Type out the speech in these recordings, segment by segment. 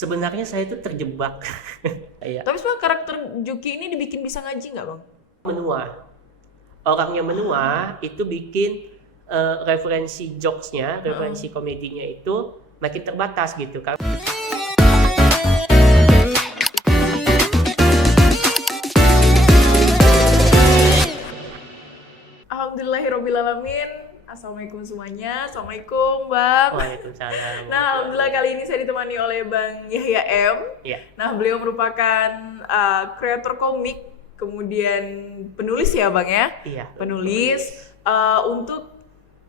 Sebenarnya saya itu terjebak. Kayak Tapi sebenarnya karakter Juki ini dibikin bisa ngaji nggak bang? menua. Orangnya menua itu bikin referensi jokesnya, referensi komedinya itu makin terbatas gitu kan. Alhamdulillahirobbilalamin. Assalamualaikum semuanya. Assalamualaikum bang. Waalaikumsalam. Nah, alhamdulillah kali ini saya ditemani oleh Bang Yahya M. Iya. Nah, beliau merupakan kreator komik, kemudian penulis ya Bang ya? Iya. Penulis untuk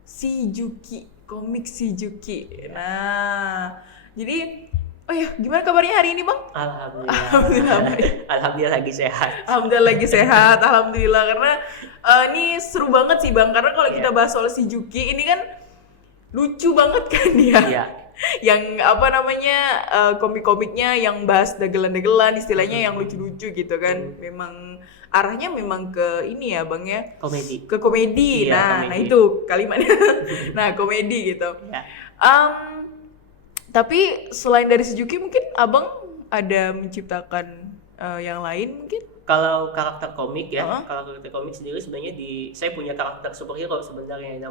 si Juki, komik si Juki. Nah, jadi oh ya, gimana kabarnya hari ini Bang? Alhamdulillah. Alhamdulillah baik. Alhamdulillah lagi sehat. Alhamdulillah lagi sehat, alhamdulillah karena ini seru banget sih Bang, karena kalau kita bahas soal si Juki ini kan lucu banget kan dia. Iya. Yang apa namanya komik-komiknya yang bahas dagelan-dagelan, istilahnya yang lucu-lucu gitu kan. Memang arahnya memang ke ini ya Bang ya. Komedi. Ke komedi. Iya, Nah komedi. itu kalimatnya. Nah, komedi gitu. Ya. Tapi selain dari si Juki mungkin Abang ada menciptakan yang lain mungkin? Kalau karakter komik ya, kalau karakter komik sendiri sebenarnya saya punya karakter superhero sebenarnya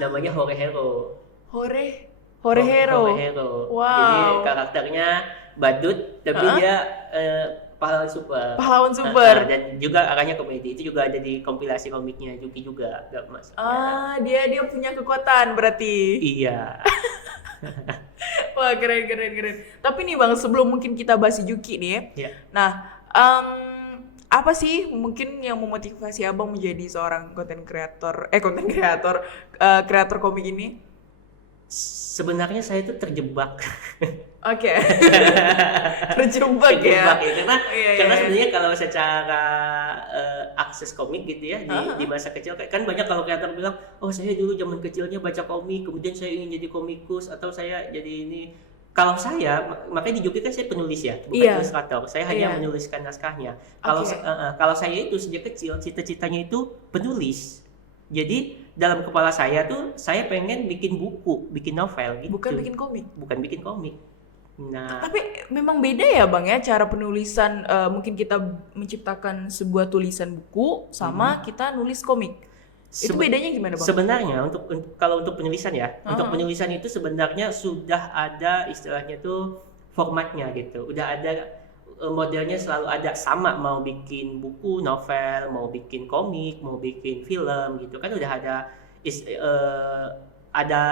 namanya Hore Hero. Hore Hero. Wow. Jadi karakternya badut tapi dia pahlawan super. Pahlawan super. Dan juga arahnya komedi. Itu juga ada di kompilasi komiknya Juki juga, gak mas. Dia punya kekuatan berarti. Iya. Wah, keren. Tapi nih Bang, sebelum mungkin kita bahas si Juki nih ya. Iya. Nah, apa sih mungkin yang memotivasi Abang menjadi seorang kreator komik ini? Sebenarnya saya itu terjebak. Oke. Terjebak ya. Karena Iya. sebenarnya kalau secara akses komik gitu ya di masa kecil kan banyak kalau kreator bilang, oh saya dulu zaman kecilnya baca komik, kemudian saya ingin jadi komikus atau saya jadi ini. Kalau saya makanya di Juki kan saya penulis ya, bukan ilustrator. Saya hanya menuliskan naskahnya. Kalau saya itu sejak kecil cita-citanya itu penulis. Jadi dalam kepala saya tuh saya pengen bikin buku, bikin novel gitu. Bukan bikin komik. Nah, tapi memang beda ya Bang ya cara penulisan, mungkin kita menciptakan sebuah tulisan buku sama kita nulis komik. Itu bedanya gimana Bang? Sebenarnya kalau untuk penulisan ya, untuk penulisan itu sebenarnya sudah ada istilahnya tuh formatnya gitu. Udah ada modelnya selalu ada sama, mau bikin buku, novel, mau bikin komik, mau bikin film gitu kan udah ada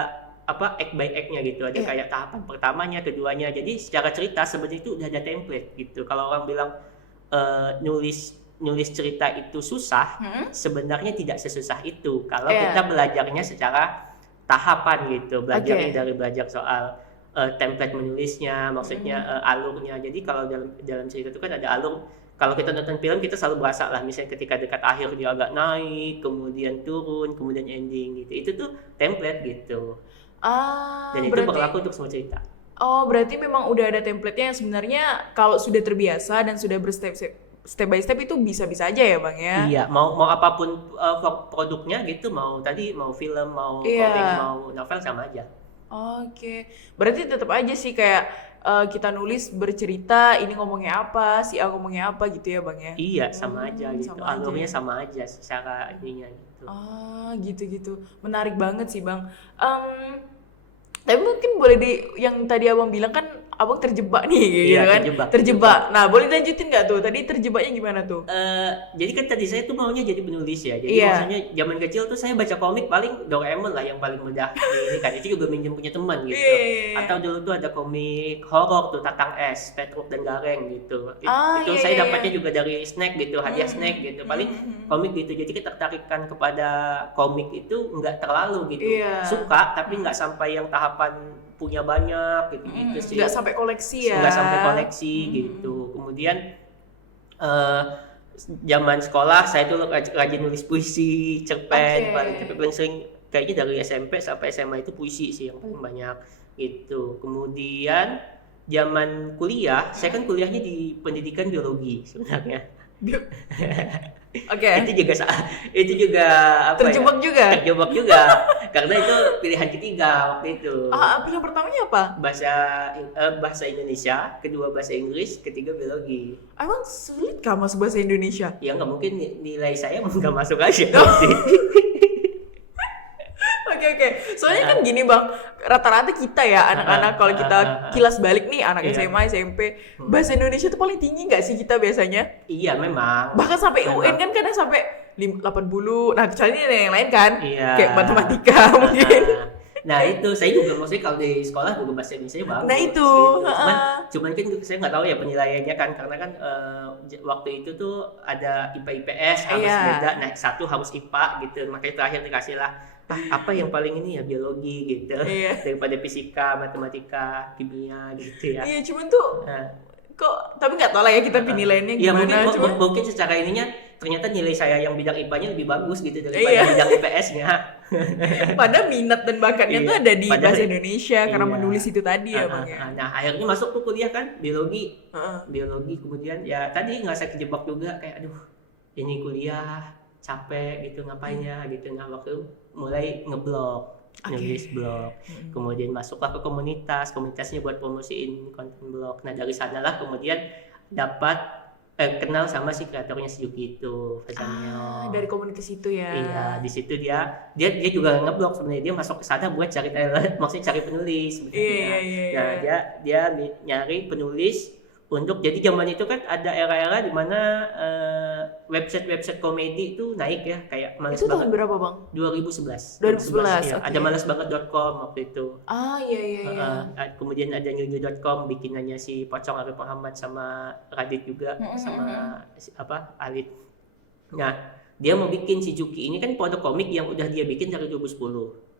act by act-nya gitu, ada kayak tahapan pertamanya, keduanya. Jadi secara cerita sebenarnya itu udah ada template gitu. Kalau orang bilang nulis cerita itu susah, sebenarnya tidak sesusah itu kalau kita belajarnya secara tahapan gitu, belajar soal template menulisnya, maksudnya alurnya. Jadi kalau dalam cerita itu kan ada alur. Kalau kita nonton film kita selalu berasa lah, misalnya ketika dekat akhir dia agak naik, kemudian turun, kemudian ending gitu. Itu tuh template gitu. Dan itu berlaku untuk semua cerita. Oh, berarti memang udah ada template-nya yang sebenarnya kalau sudah terbiasa dan sudah step by step itu bisa-bisa aja ya Bang ya? Iya, mau apapun produknya gitu, mau film, mau komik, mau novel sama aja. Oke. Berarti tetap aja sih kayak kita nulis bercerita ini ngomongnya apa, si A ngomongnya apa gitu ya Bang ya? Iya, sama aja gitu. Alurnya sama aja secara ininya gitu. Gitu. Menarik banget sih Bang. Tapi mungkin boleh yang tadi Abang bilang kan Abang terjebak nih gitu kan? Terjebak. Nah, boleh lanjutin nggak tuh? Tadi terjebaknya gimana tuh? Jadi kan tadi saya tuh maunya jadi penulis ya. Jadi maksudnya zaman kecil tuh saya baca komik paling Doraemon lah yang paling mudah. Ini kan itu juga minjem punya teman gitu. Atau dulu tuh ada komik horor tuh Tatang S, Petruk dan Gareng gitu. Itu saya dapatnya juga dari snack gitu, hadiah snack gitu. Paling komik gitu. Jadi ketertarikan kepada komik itu nggak terlalu gitu. Suka tapi nggak sampai yang tahapan punya banyak gitu sih. Nggak sampai koleksi ya. Nggak sampai koleksi gitu. Kemudian zaman sekolah saya tuh rajin nulis puisi, cerpen, paling sering kayaknya dari SMP sampai SMA itu puisi sih yang paling banyak gitu. Kemudian zaman kuliah, saya kan kuliahnya di pendidikan biologi sebenarnya. Oke. Itu juga apa Terjebak juga. Terjebak juga. Karena itu pilihan ketiga waktu itu. Pilihan pertamanya apa? Bahasa Indonesia, kedua bahasa Inggris, ketiga biologi. Emang sulit kah masuk bahasa Indonesia? Ya nggak mungkin, nilai saya nggak masuk aja. Oke. Soalnya kan gini bang, rata-rata kita ya anak-anak kalau kita kilas balik nih anak SMA, SMP, bahasa Indonesia tuh paling tinggi nggak sih kita biasanya? Iya memang. Bahkan sampai UN kan kadang sampai 80. Nah kecuali ini yang lain kan, iya. Kayak matematika mungkin. Nah itu saya juga maksudnya kalau di sekolah juga bahasa Indonesia bagus. Nah itu. Gitu. Cuman kan saya nggak tahu ya penilaiannya kan, karena kan waktu itu tuh ada IPA IPS harus beda. Nah satu harus IPA gitu, makanya terakhir dikasih lah apa yang paling ini ya biologi gitu daripada fisika, matematika, kimia gitu ya. Iya cuman tuh kok tapi nggak tahu lah ya kita penilaiannya gimana. Ya mungkin secara ininya ternyata nilai saya yang bidang IPA-nya lebih bagus gitu daripada bidang IPS-nya. Padahal minat dan bakatnya tuh ada di bahasa Indonesia karena menulis itu tadi ya bang ya. Nah akhirnya masuk tuh kuliah kan biologi, kemudian ya tadi nggak saya kejebak juga kayak aduh ini kuliah capek gitu ngapain ya gitu. Nah waktu mulai ngeblog, nulis blog, kemudian masuklah ke komunitasnya buat promosiin konten blog. Nah dari sanalah kemudian dapat kenal sama si kreatornya si Yuki itu, Fazanio. Dari komunitas itu ya. Iya, di situ dia juga ngeblog sebenarnya, dia masuk ke sana buat cari talent, maksudnya cari penulis sebenarnya. Nah, dia nyari penulis untuk, jadi zaman itu kan ada era-era di mana website komedi itu naik ya, kayak Males Itu Banget. tahun berapa bang? 2011. 2011. Ya. Ada malesbanget.com waktu itu. Iya. Kemudian ada nyu.com bikinannya si Pocong Arif Muhammad sama Radit juga sama Alit. Nah, dia mau bikin si Juki ini kan produk komik yang udah dia bikin dari 2010.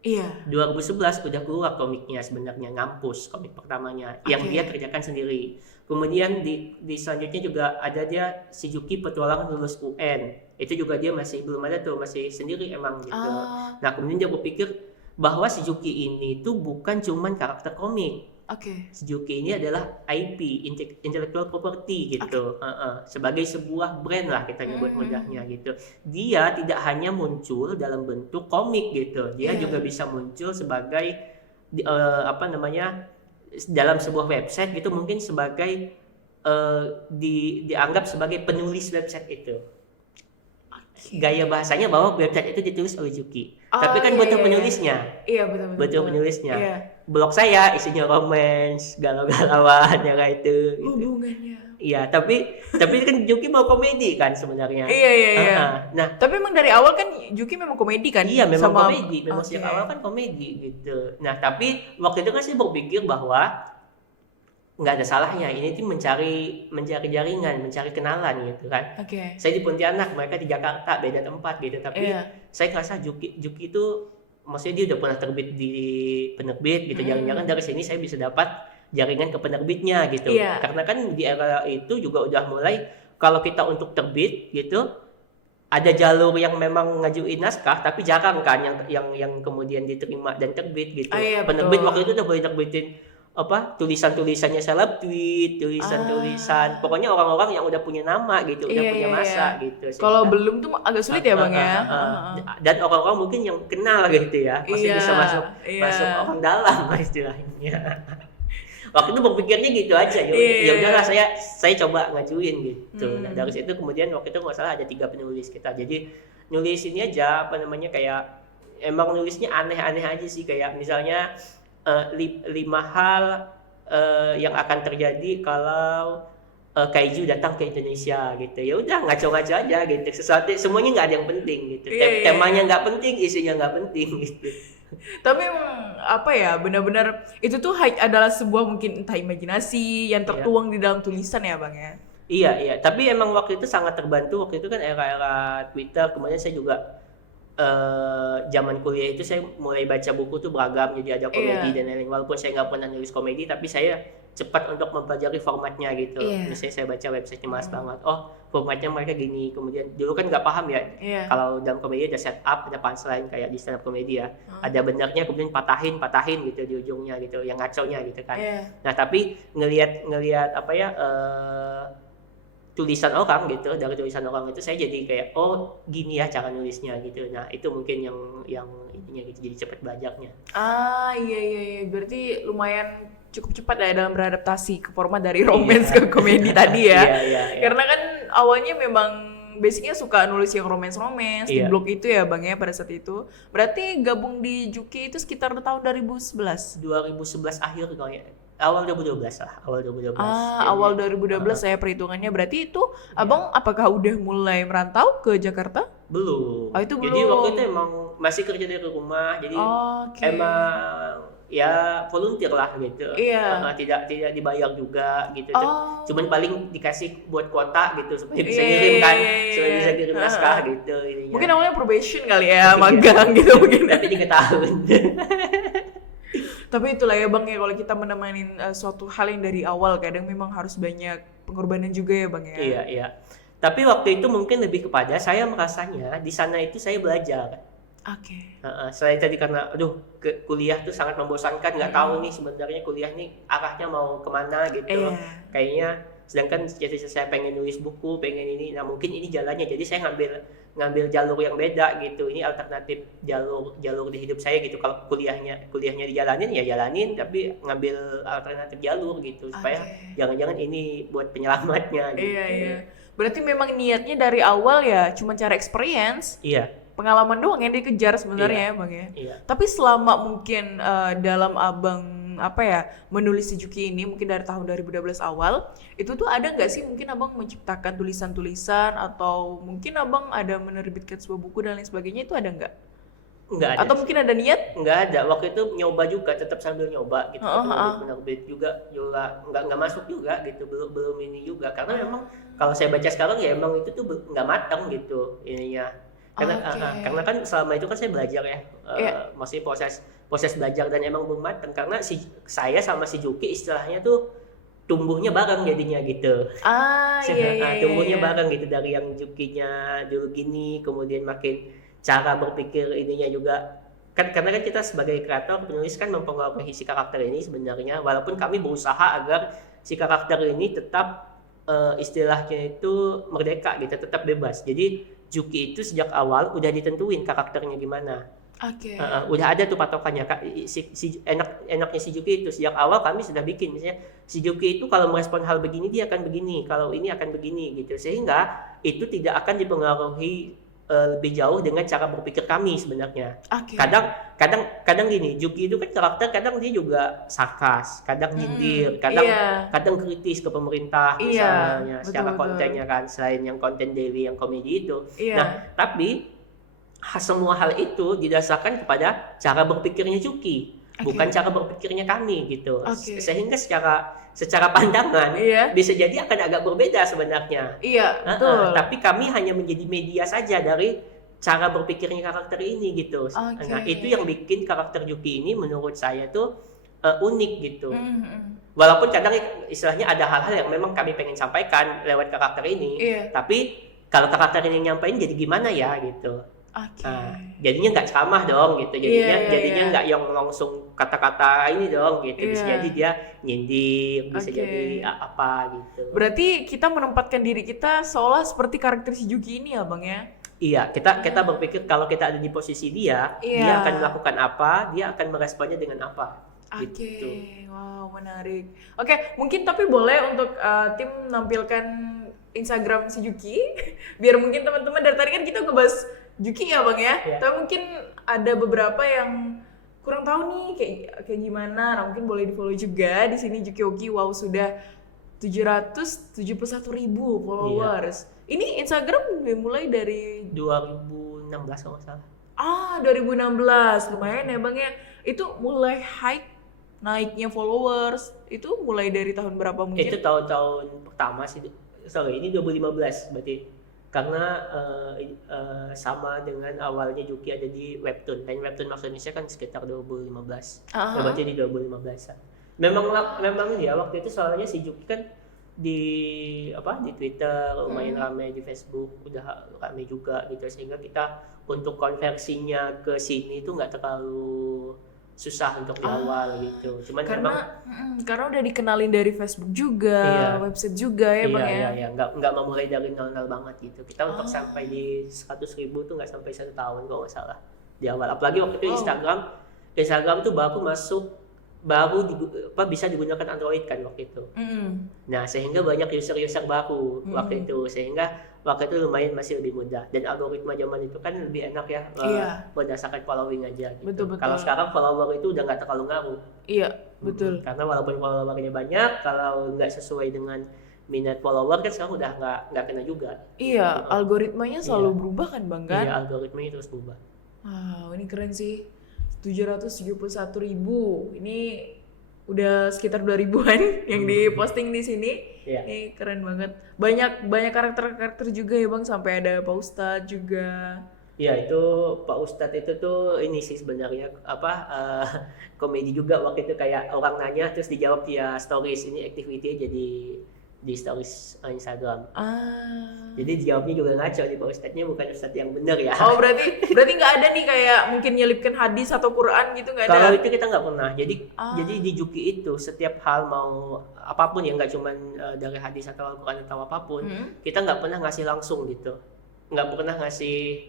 Iya. 2011 udah keluar komiknya sebenarnya, Ngampus komik pertamanya yang dia kerjakan sendiri. Kemudian di selanjutnya juga ada dia si Juki petualangan lulus UN. Itu juga dia masih belum ada tuh, masih sendiri emang gitu. Nah, kemudian dia berpikir bahwa si Juki ini tuh bukan cuman karakter komik. Si Juki ini adalah IP, intellectual property gitu. Sebagai sebuah brand lah kita nyebut mudahnya gitu. Dia tidak hanya muncul dalam bentuk komik gitu. Dia juga bisa muncul sebagai dalam sebuah website gitu, mungkin sebagai dianggap sebagai penulis website itu. Gaya bahasanya bahwa website itu ditulis oleh Juki. Tapi kan butuh penulisnya. Iya betul. Butuh penulisnya. Blog saya isinya romance, galau-galauan yang kayak itu. Hubungannya. Iya, tapi kan Juki mau komedi kan sebenarnya. Iya. Nah, tapi memang dari awal kan Juki memang komedi kan? Iya, memang komedi. Memang sejak awal kan komedi gitu. Nah, tapi waktu itu kan saya berpikir bahwa nggak ada salahnya ini tuh mencari jaringan, mencari kenalan gitu kan. Saya di Pontianak, mereka di Jakarta, beda tempat gitu. Tapi saya ngerasa Juki itu, maksudnya dia udah pernah terbit di penerbit gitu. Jangan-jangan dari sini saya bisa dapat jaringan ke penerbitnya gitu. Karena kan di era itu juga udah mulai kalau kita untuk terbit gitu ada jalur yang memang ngajuin naskah tapi jarang kan yang kemudian diterima dan terbit gitu. Penerbit waktu itu udah boleh terbitin tulisan-tulisannya seleb tweet, tulisan-tulisan, pokoknya orang-orang yang udah punya nama gitu, udah punya masa gitu. Kalau belum tuh agak sulit ya bang ya. Dan orang-orang mungkin yang kenal gitu ya, masih bisa masuk orang dalam istilahnya. Waktu itu berpikirnya gitu aja, ya udahlah saya coba ngajuin gitu. Nah dari situ kemudian waktu itu nggak salah ada 3 penulis kita. Jadi nulis ini aja kayak emang nulisnya aneh-aneh aja sih, kayak misalnya 5 hal yang akan terjadi kalau kaiju datang ke Indonesia gitu. Ya udah ngaco-ngaco aja gitu. Sesuatu semuanya nggak ada yang penting gitu. Temanya nggak penting, isinya nggak penting gitu. Tapi emang benar-benar itu tuh adalah sebuah mungkin entah imajinasi yang tertuang di dalam tulisan ya bang ya. Iya. Tapi emang waktu itu sangat terbantu, waktu itu kan era-era Twitter, kemudian saya juga zaman kuliah itu saya mulai baca buku tuh beragam, jadi ada komedi dan lain-lain. Walaupun saya nggak pernah nulis komedi, tapi saya cepat untuk mempelajari formatnya gitu. Misalnya saya baca websitenya Males Banget, formatnya mereka gini. Kemudian dulu kan nggak paham ya, kalau dalam komedi ada setup, ada punchline kayak di stand up komedi ya. Ada benarnya, kemudian patahin gitu di ujungnya gitu, yang ngaconya gitu kan. Nah tapi ngelihat tulisan orang gitu, dari tulisan orang itu saya jadi kayak oh gini ya cara nulisnya gitu. Nah itu mungkin yang ininya gitu, jadi cepat belajarnya. Iya, berarti lumayan cukup cepat ya dalam beradaptasi ke format dari romance ke komedi tadi ya. Iya. Karena kan awalnya memang basicnya suka nulis yang romance di blog itu ya Bang ya pada saat itu. Berarti gabung di Juki itu sekitar tahun 2011 akhir kalau ya. Awal 2012 lah, awal 2012. Awal 2012 saya perhitungannya. Berarti itu Abang apakah udah mulai merantau ke Jakarta? Belum. Itu belum. Jadi waktu itu emang masih kerja dari rumah. Jadi emang ya volunteer lah gitu. Tidak dibayar juga gitu. Cuman paling dikasih buat kuota gitu supaya bisa ngirim kan, supaya bisa ngirim naskah gitu. Ininya. Mungkin awalnya probation kali ya, magang gitu mungkin. Tapi 3 tahun. Tapi itulah ya Bang ya, kalau kita menemanin suatu hal yang dari awal kadang memang harus banyak pengorbanan juga ya Bang ya. Iya. Tapi waktu itu mungkin lebih kepada saya merasanya di sana itu saya belajar. Selain tadi karena kuliah tuh sangat membosankan, nggak tahu nih sebenarnya kuliah nih arahnya mau kemana gitu. Kayaknya sedangkan saya pengen nulis buku, pengen ini, nah mungkin ini jalannya. Jadi saya ngambil jalur yang beda gitu. Ini alternatif jalur di hidup saya gitu. Kalau kuliahnya dijalanin ya jalanin, tapi ngambil alternatif jalur gitu supaya jangan-jangan ini buat penyelamatnya gitu. Iya. Berarti memang niatnya dari awal ya cuma cari experience. Iya. Pengalaman doang yang dikejar sebenarnya ya Bang ya. Iya. Tapi selama mungkin dalam Abang menulis si Juki ini mungkin dari tahun 2012 awal, itu tuh ada nggak sih mungkin Abang menciptakan tulisan-tulisan atau mungkin Abang ada menerbitkan sebuah buku dan lain sebagainya, itu ada nggak? Nggak ada. Atau mungkin ada niat? Nggak ada. Waktu itu nyoba juga, tetap sambil nyoba gitu. Penerbit juga nggak masuk juga gitu, belum ini juga. Karena memang kalau saya baca sekarang ya emang itu tuh nggak matang gitu ininya. Karena kan selama itu kan saya belajar ya, masih proses belajar dan emang belum matang karena saya sama si Juki istilahnya tuh tumbuhnya bareng jadinya gitu. Tumbuhnya bareng gitu, dari yang Jukinya dulu gini, kemudian makin cara berpikir ininya juga kan, karena kan kita sebagai kreator penulis kan mempengaruhi si karakter ini sebenarnya, walaupun kami berusaha agar si karakter ini tetap istilahnya itu merdeka gitu, tetap bebas. Jadi Juki itu sejak awal udah ditentuin karakternya gimana. Udah ada tuh patokannya. Enaknya si Juki itu sejak awal kami sudah bikin, misalnya si Juki itu kalau merespon hal begini dia akan begini, kalau ini akan begini gitu, sehingga itu tidak akan dipengaruhi lebih jauh dengan cara berpikir kami sebenarnya. Kadang gini, Juki itu kan karakter kadang dia juga sarkas, kadang nyindir, kadang kritis ke pemerintah misalnya, secara kontennya kan, selain yang konten daily yang komedi itu. Nah, tapi semua hal itu didasarkan kepada cara berpikirnya Juki, bukan cara berpikirnya kami gitu. Sehingga secara pandangan bisa jadi akan agak berbeda sebenarnya. Betul. Tapi kami hanya menjadi media saja dari cara berpikirnya karakter ini gitu. Nah, itu yang bikin karakter Juki ini menurut saya tuh unik gitu. Walaupun kadang istilahnya ada hal-hal yang memang kami pengen sampaikan lewat karakter ini, tapi kalau karakter ini nyampein jadi gimana ya gitu. Jadinya nggak ceramah dong gitu, jadinya nggak yang langsung kata-kata ini dong gitu. Bisa jadi dia nyindir, bisa jadi apa gitu. Berarti kita menempatkan diri kita seolah seperti karakter si Juki ini ya Bang ya? Iya, kita berpikir kalau kita ada di posisi dia akan melakukan apa, dia akan meresponnya dengan apa. Gitu. Wow, menarik. Mungkin tapi boleh untuk tim menampilkan Instagram si Juki biar mungkin teman-teman, dari tadi kan kita ngebahas Juki ya Bang ya. Tapi mungkin ada beberapa yang kurang tahu nih kayak gimana. Nah, mungkin boleh di-follow juga di sini Juki Ogi. Wow, sudah 771.000 followers. Ini Instagram mulai dari 2016 kalau nggak salah. 2016. Lumayan ya Bang ya. Itu mulai naiknya followers. Itu mulai dari tahun berapa mungkin? Itu tahun pertama sih. Sorry, ini 2015 berarti. Karena sama dengan awalnya Juki ada di webtoon. Dan webtoon Max Indonesia kan sekitar 2015. Berarti di 2015-an. Memang ya waktu itu soalnya si Juki kan di Twitter lumayan ramai, di Facebook udah ramai juga gitu, sehingga kita untuk konversinya ke sini itu nggak terlalu susah untuk di awal gitu. Cuman memang karena udah dikenalin dari Facebook juga, website juga ya Bang ya. Iya, nggak memulai dari nol banget gitu. Kita untuk sampai di 100.000 tuh nggak sampai 1 tahun kalau nggak salah di awal. Apalagi waktu itu Instagram tuh baru bisa digunakan Android kan waktu itu. Nah sehingga banyak user baru waktu itu, sehingga waktu itu lumayan masih lebih mudah, dan algoritma zaman itu kan lebih enak ya, berdasarkan following aja gitu. Betul. Kalau sekarang follower itu udah nggak terlalu ngaruh. Iya betul. Karena walaupun followernya banyak, kalau nggak sesuai dengan minat follower kan sekarang udah nggak kena juga. Iya, algoritmanya selalu berubah kan Bang kan? Iya, algoritmanya terus berubah. Wow, ini keren sih. 771.000. Ini udah sekitar 2.000-an yang diposting di sini. Ini keren banget. Banyak karakter juga ya Bang, sampai ada Pak Ustadz juga. Iya, itu Pak Ustadz itu tuh ini sih sebenarnya komedi juga waktu itu, kayak orang nanya terus dijawab via stories. Ini activity jadi di stories Instagram. Jadi jawabnya juga ngaco nih, Pak Ustadznya bukan Ustadz yang benar ya. Oh berarti nggak ada nih kayak mungkin nyelipkan hadis atau Quran gitu, nggak ada? Kalau itu kita nggak pernah. Jadi di Juki itu setiap hal mau apapun ya, nggak cuma dari hadis atau Al-Quran atau apapun, kita nggak pernah ngasih langsung gitu. Nggak pernah ngasih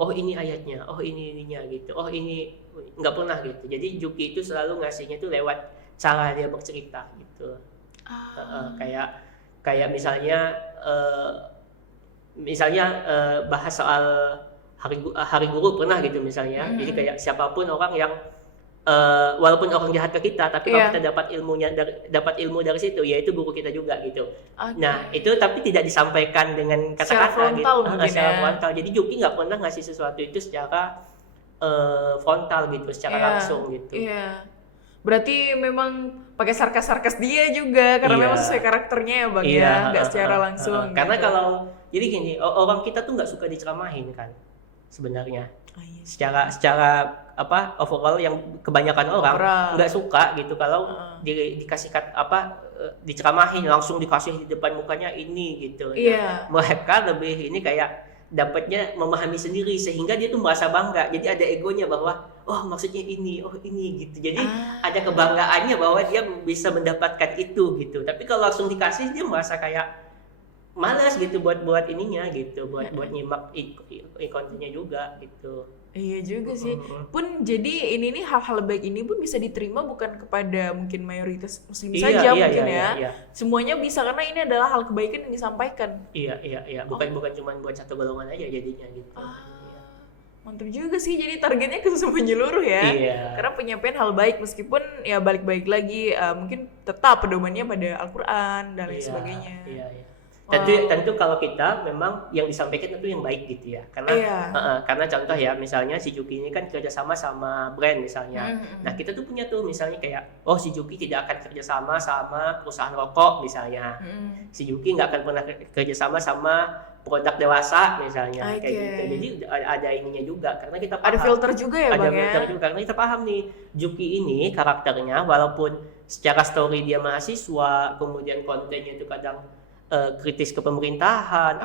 oh ini ayatnya, oh ini ininya gitu, oh ini nggak pernah gitu. Jadi Juki itu selalu ngasihnya tuh lewat cara dia bercerita gitu. Kayak misalnya bahas soal hari guru pernah gitu misalnya. Jadi kayak siapapun orang yang walaupun orang jahat ke kita, tapi kalau kita dapat ilmu dari situ, ya itu guru kita juga gitu. Nah itu tapi tidak disampaikan dengan kata-kata gitu, secara frontal. Jadi Juki nggak pernah ngasih sesuatu itu secara frontal gitu, secara langsung gitu. Berarti memang pakai sarkas dia juga, karena memang sesuai karakternya ya Bang ya, nggak secara langsung. Karena kalau jadi gini, orang kita tuh nggak suka diceramahin kan sebenarnya. Secara overall yang kebanyakan orang nggak suka gitu kalau dikasih diceramahin langsung, dikasih di depan mukanya ini gitu. Mereka lebih ini kayak dapatnya memahami sendiri, sehingga dia tuh merasa bangga. Jadi ada egonya bahwa oh maksudnya ini, oh ini gitu. Jadi ada kebanggaannya bahwa dia bisa mendapatkan itu gitu. Tapi kalau langsung dikasih, dia merasa kayak malas gitu buat ininya gitu, buat nyimak kontennya juga gitu. Iya juga sih. Pun jadi ini nih hal-hal baik ini pun bisa diterima bukan kepada mungkin mayoritas muslim saja mungkin ya. Semuanya bisa, karena ini adalah hal kebaikan yang disampaikan. Iya. Bukan cuma buat satu golongan aja jadinya gitu. Mantap juga sih, jadi targetnya ke semua menyeluruh ya. Karena penyampaian hal baik, meskipun ya balik lagi mungkin tetap pedomannya pada Al-Quran dan lain sebagainya. Tentu kalau kita memang yang disampaikan tentu yang baik gitu ya, karena contoh ya, misalnya si Juki ini kan kerjasama sama brand misalnya. Nah kita tuh punya tuh misalnya kayak si Juki tidak akan kerjasama sama perusahaan rokok misalnya. Si Juki nggak akan pernah kerjasama sama produk dewasa misalnya, kayak gitu. Jadi ada ininya juga, karena kita paham, ada filter juga ya Bang ya. Ada filter juga, karena kita paham nih Juki ini karakternya, walaupun secara story dia mahasiswa, kemudian kontennya itu kadang kritis ke pemerintahan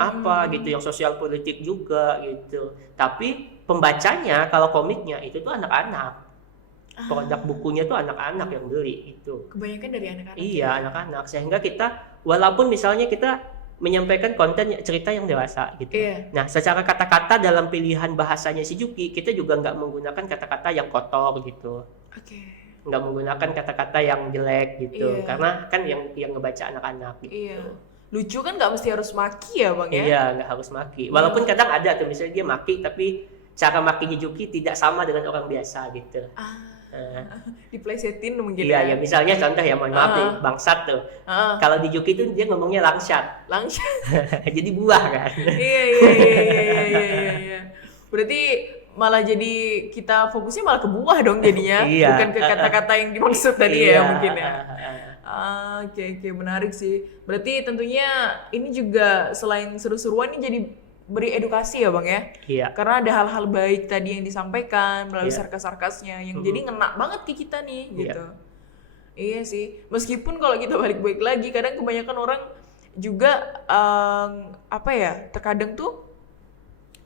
gitu, yang sosial politik juga gitu. Tapi pembacanya kalau komiknya itu tuh anak-anak. Produk bukunya tuh anak-anak yang beli itu. Kebanyakan dari anak-anak. Iya, anak-anak. Sehingga kita walaupun misalnya kita menyampaikan konten cerita yang dewasa gitu. Nah, secara kata-kata dalam pilihan bahasanya si Juki, kita juga nggak menggunakan kata-kata yang kotor gitu. Nggak menggunakan kata-kata yang jelek gitu. Karena kan yang ngebaca anak-anak gitu. Lucu kan nggak mesti harus maki ya Bang ya? Iya, nggak harus maki. Walaupun kadang ada tuh misalnya dia maki, tapi cara makinya Juki tidak sama dengan orang biasa gitu. Diplesetin mungkin. Iya, misalnya contoh ya, mohon maaf nih, bangsat tuh. Kalau di Juki tuh dia ngomongnya langsat. Jadi buah kan. Iya. Berarti malah jadi kita fokusnya malah ke buah dong jadinya, bukan ke kata-kata yang dimaksud tadi ya mungkin ya. Oke, menarik sih. Berarti tentunya ini juga selain seru-seruan ini jadi beri edukasi ya Bang ya. Karena ada hal-hal baik tadi yang disampaikan melalui sarkas-sarkasnya yang jadi ngena banget ke kita nih gitu. Iya sih. Meskipun kalau kita balik-balik lagi, kadang kebanyakan orang juga terkadang tuh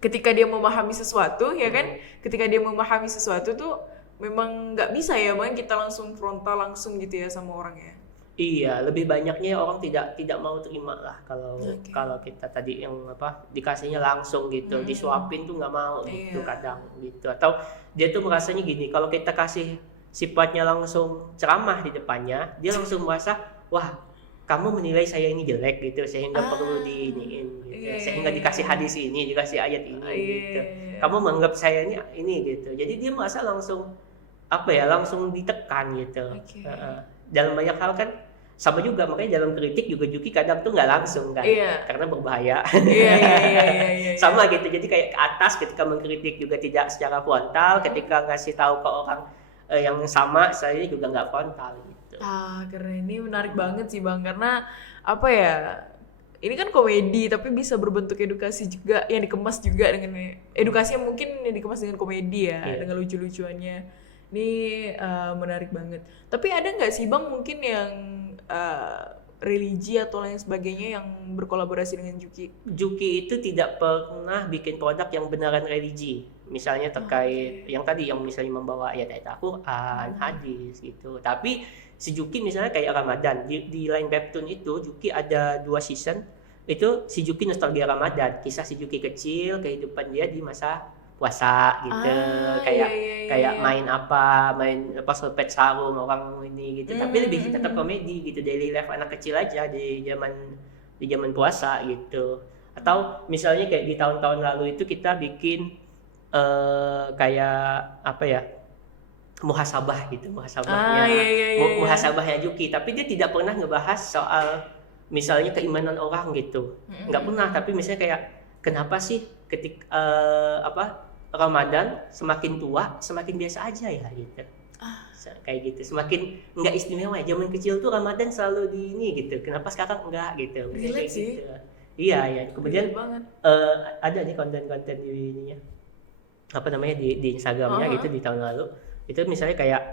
ketika dia memahami sesuatu ya kan, ketika dia memahami sesuatu tuh memang nggak bisa ya bang kita langsung frontal langsung gitu ya sama orang ya. Iya, lebih banyaknya orang tidak mau terima lah kalau Oke. kalau kita tadi yang dikasihnya langsung gitu, disuapin tuh nggak mau gitu Iya. kadang gitu. Atau dia tuh merasanya gini, kalau kita kasih sifatnya langsung ceramah di depannya, dia langsung merasa, wah kamu menilai saya ini jelek gitu, sehingga perlu diiniin gitu, Iya. sehingga dikasih hadis ini, dikasih ayat ini gitu. Iya. Kamu menganggap saya ini gitu. Jadi dia merasa langsung langsung ditekan gitu. Oke. Dalam banyak hal kan sama juga, makanya dalam kritik juga Juki kadang tuh nggak langsung kan, Iya. karena berbahaya. Iya. Sama gitu, jadi kayak ke atas ketika mengkritik juga tidak secara frontal, ketika ngasih tahu ke orang yang sama saya juga nggak frontal gitu. Karena ini menarik banget sih bang, karena apa ya? Ini kan komedi tapi bisa berbentuk edukasi juga, yang dikemas juga dengan edukasi yang mungkin yang dikemas dengan komedi ya, Iya. dengan lucu-lucuannya. Ini menarik banget. Tapi ada nggak sih bang mungkin yang religi atau lain sebagainya yang berkolaborasi dengan Juki? Juki itu tidak pernah bikin produk yang beneran religi, misalnya terkait yang tadi yang misalnya membawa ayat-ayat Al-Quran, hadis gitu. Tapi si Juki misalnya kayak Ramadan di Line Webtoon itu Juki ada 2 season, itu si Juki nostalgia Ramadan, kisah si Juki kecil, kehidupan dia di masa puasa gitu, kayak main sepet sarung orang ini gitu, tapi lebih tetap komedi gitu, daily life anak kecil aja di zaman puasa gitu. Atau misalnya kayak di tahun-tahun lalu itu kita bikin kayak muhasabah gitu, muhasabahnya Juki, tapi dia tidak pernah ngebahas soal misalnya keimanan orang gitu, nggak pernah. Tapi misalnya kayak kenapa sih Ramadan semakin tua semakin biasa aja ya gitu, kayak gitu, semakin nggak istimewa. Zaman kecil tuh Ramadan selalu di ini gitu, kenapa sekarang enggak gitu. Relate sih. Gitu. Iya. Kemudian ada nih konten-konten di ininya di Instagramnya gitu di tahun lalu. Itu misalnya kayak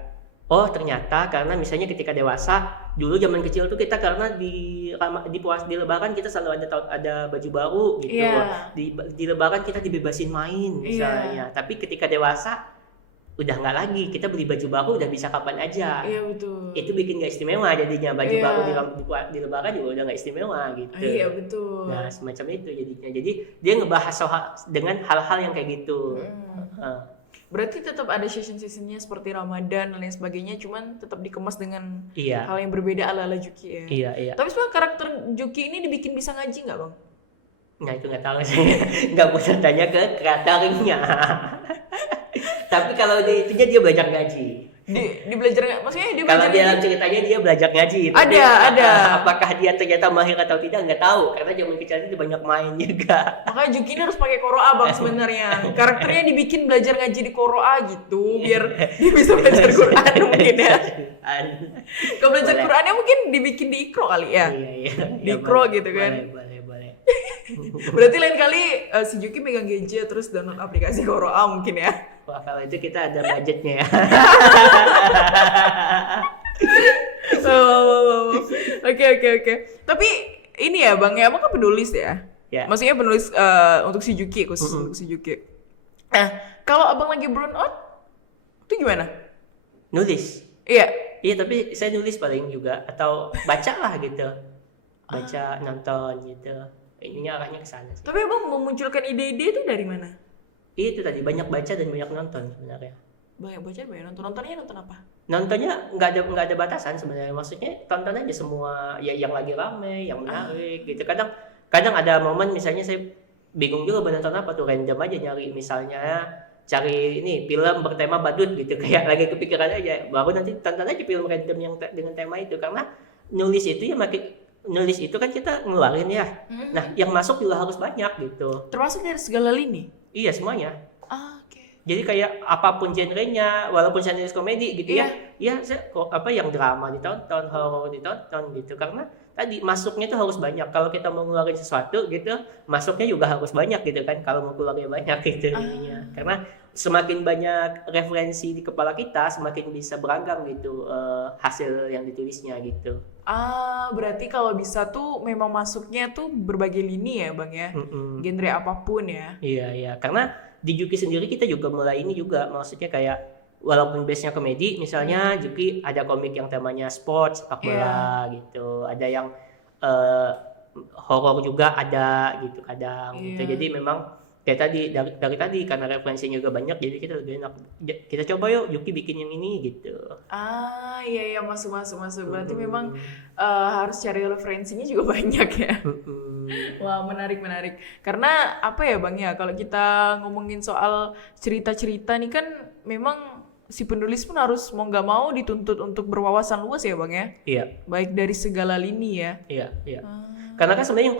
ternyata karena misalnya ketika dewasa, dulu zaman kecil tuh kita karena di Lebaran kita selalu ada baju baru gitu. Yeah. Di Lebaran kita dibebasin main misalnya. Tapi ketika dewasa udah nggak lagi, kita beli baju baru udah bisa kapan aja. Iya betul. Itu bikin nggak istimewa jadinya, baju baru di Lebaran juga udah nggak istimewa gitu. Iya betul. Nah semacam itu jadinya. Jadi dia ngebahas soal dengan hal-hal yang kayak gitu. Berarti tetap ada season-seasonnya seperti Ramadan dan lain sebagainya, cuman tetap dikemas dengan hal yang berbeda ala-ala Juki ya. Iya. Tapi sebenarnya karakter Juki ini dibikin bisa ngaji nggak bang? Nah itu nggak tahu sih, nggak bisa tanya ke kreatornya. Tapi kalau dia belajar ngaji. Di belajar, maksudnya dia Kalau belajar di dalam ngaji? ceritanya dia belajar ngaji. Ada. Apakah dia ternyata mahir atau tidak nggak tahu, karena zaman kecil itu banyak main juga. Makanya Juki ini harus pakai Qoro'a bang sebenarnya. Karakternya dibikin belajar ngaji di Qoro'a gitu, biar dia bisa belajar Quran mungkin ya. Kalau belajar Qurannya mungkin dibikin di Iqro kali ya. Iya. Di Iqro gitu kan. Boleh. Berarti lain kali si Juki megang gadget terus download aplikasi Qoro'a mungkin ya. Wah kalau itu kita ada budgetnya ya. Oke. Tapi ini ya bang ya, abang kan penulis ya. Maksudnya penulis untuk si Juki, khusus untuk si Juki. Nah kalau abang lagi burn out itu gimana? Nulis. Iya tapi saya nulis paling juga, atau baca lah gitu, nonton gitu. Ininya arahnya ke sana sih. Tapi abang memunculkan ide-ide itu dari mana? Itu tadi banyak baca dan banyak nonton sebenarnya. Banyak baca, banyak nonton. Nontonnya nonton apa? Nontonnya nggak ada batasan sebenarnya. Maksudnya tonton aja semua ya yang lagi rame, yang menarik gitu. Kadang ada momen misalnya saya bingung juga mau nonton apa tuh, random aja nyari, misalnya cari ini film bertema badut gitu, kayak lagi kepikiran aja, baru nanti tonton aja film random yang dengan tema itu. Karena nulis itu kan kita ngeluarin ya. Nah, yang masuk juga harus banyak gitu. Termasuk dari segala lini? Iya, semuanya. Oke. Jadi kayak apapun genrenya, walaupun saya nulis komedi gitu ya yang drama ditonton, horor ditonton gitu. Karena tadi masuknya tuh harus banyak. Kalau kita mau ngeluarin sesuatu gitu, masuknya juga harus banyak gitu kan. Kalau mau keluarnya banyak gitu ininya. Karena semakin banyak referensi di kepala kita, semakin bisa beragam gitu hasil yang ditulisnya gitu. Berarti kalau bisa tuh memang masuknya tuh berbagai lini ya bang ya, genre apapun ya. Iya, karena di Juki sendiri kita juga mulai ini juga, maksudnya kayak walaupun base-nya komedi, misalnya Juki ada komik yang temanya sports, sepak bola gitu. Ada yang horor juga ada gitu kadang gitu. Jadi memang kayak tadi dari tadi karena referensinya juga banyak, jadi kita lebih enak. Kita coba yuk Juki bikin yang ini gitu. Iya masuk. Berarti memang harus cari referensinya juga banyak ya. Wah, menarik. Karena apa ya Bang ya, kalau kita ngomongin soal cerita-cerita nih kan memang si penulis pun harus mau nggak mau dituntut untuk berwawasan luas ya Bang ya. Iya. Baik dari segala lini ya. Iya. Karena kan sebenarnya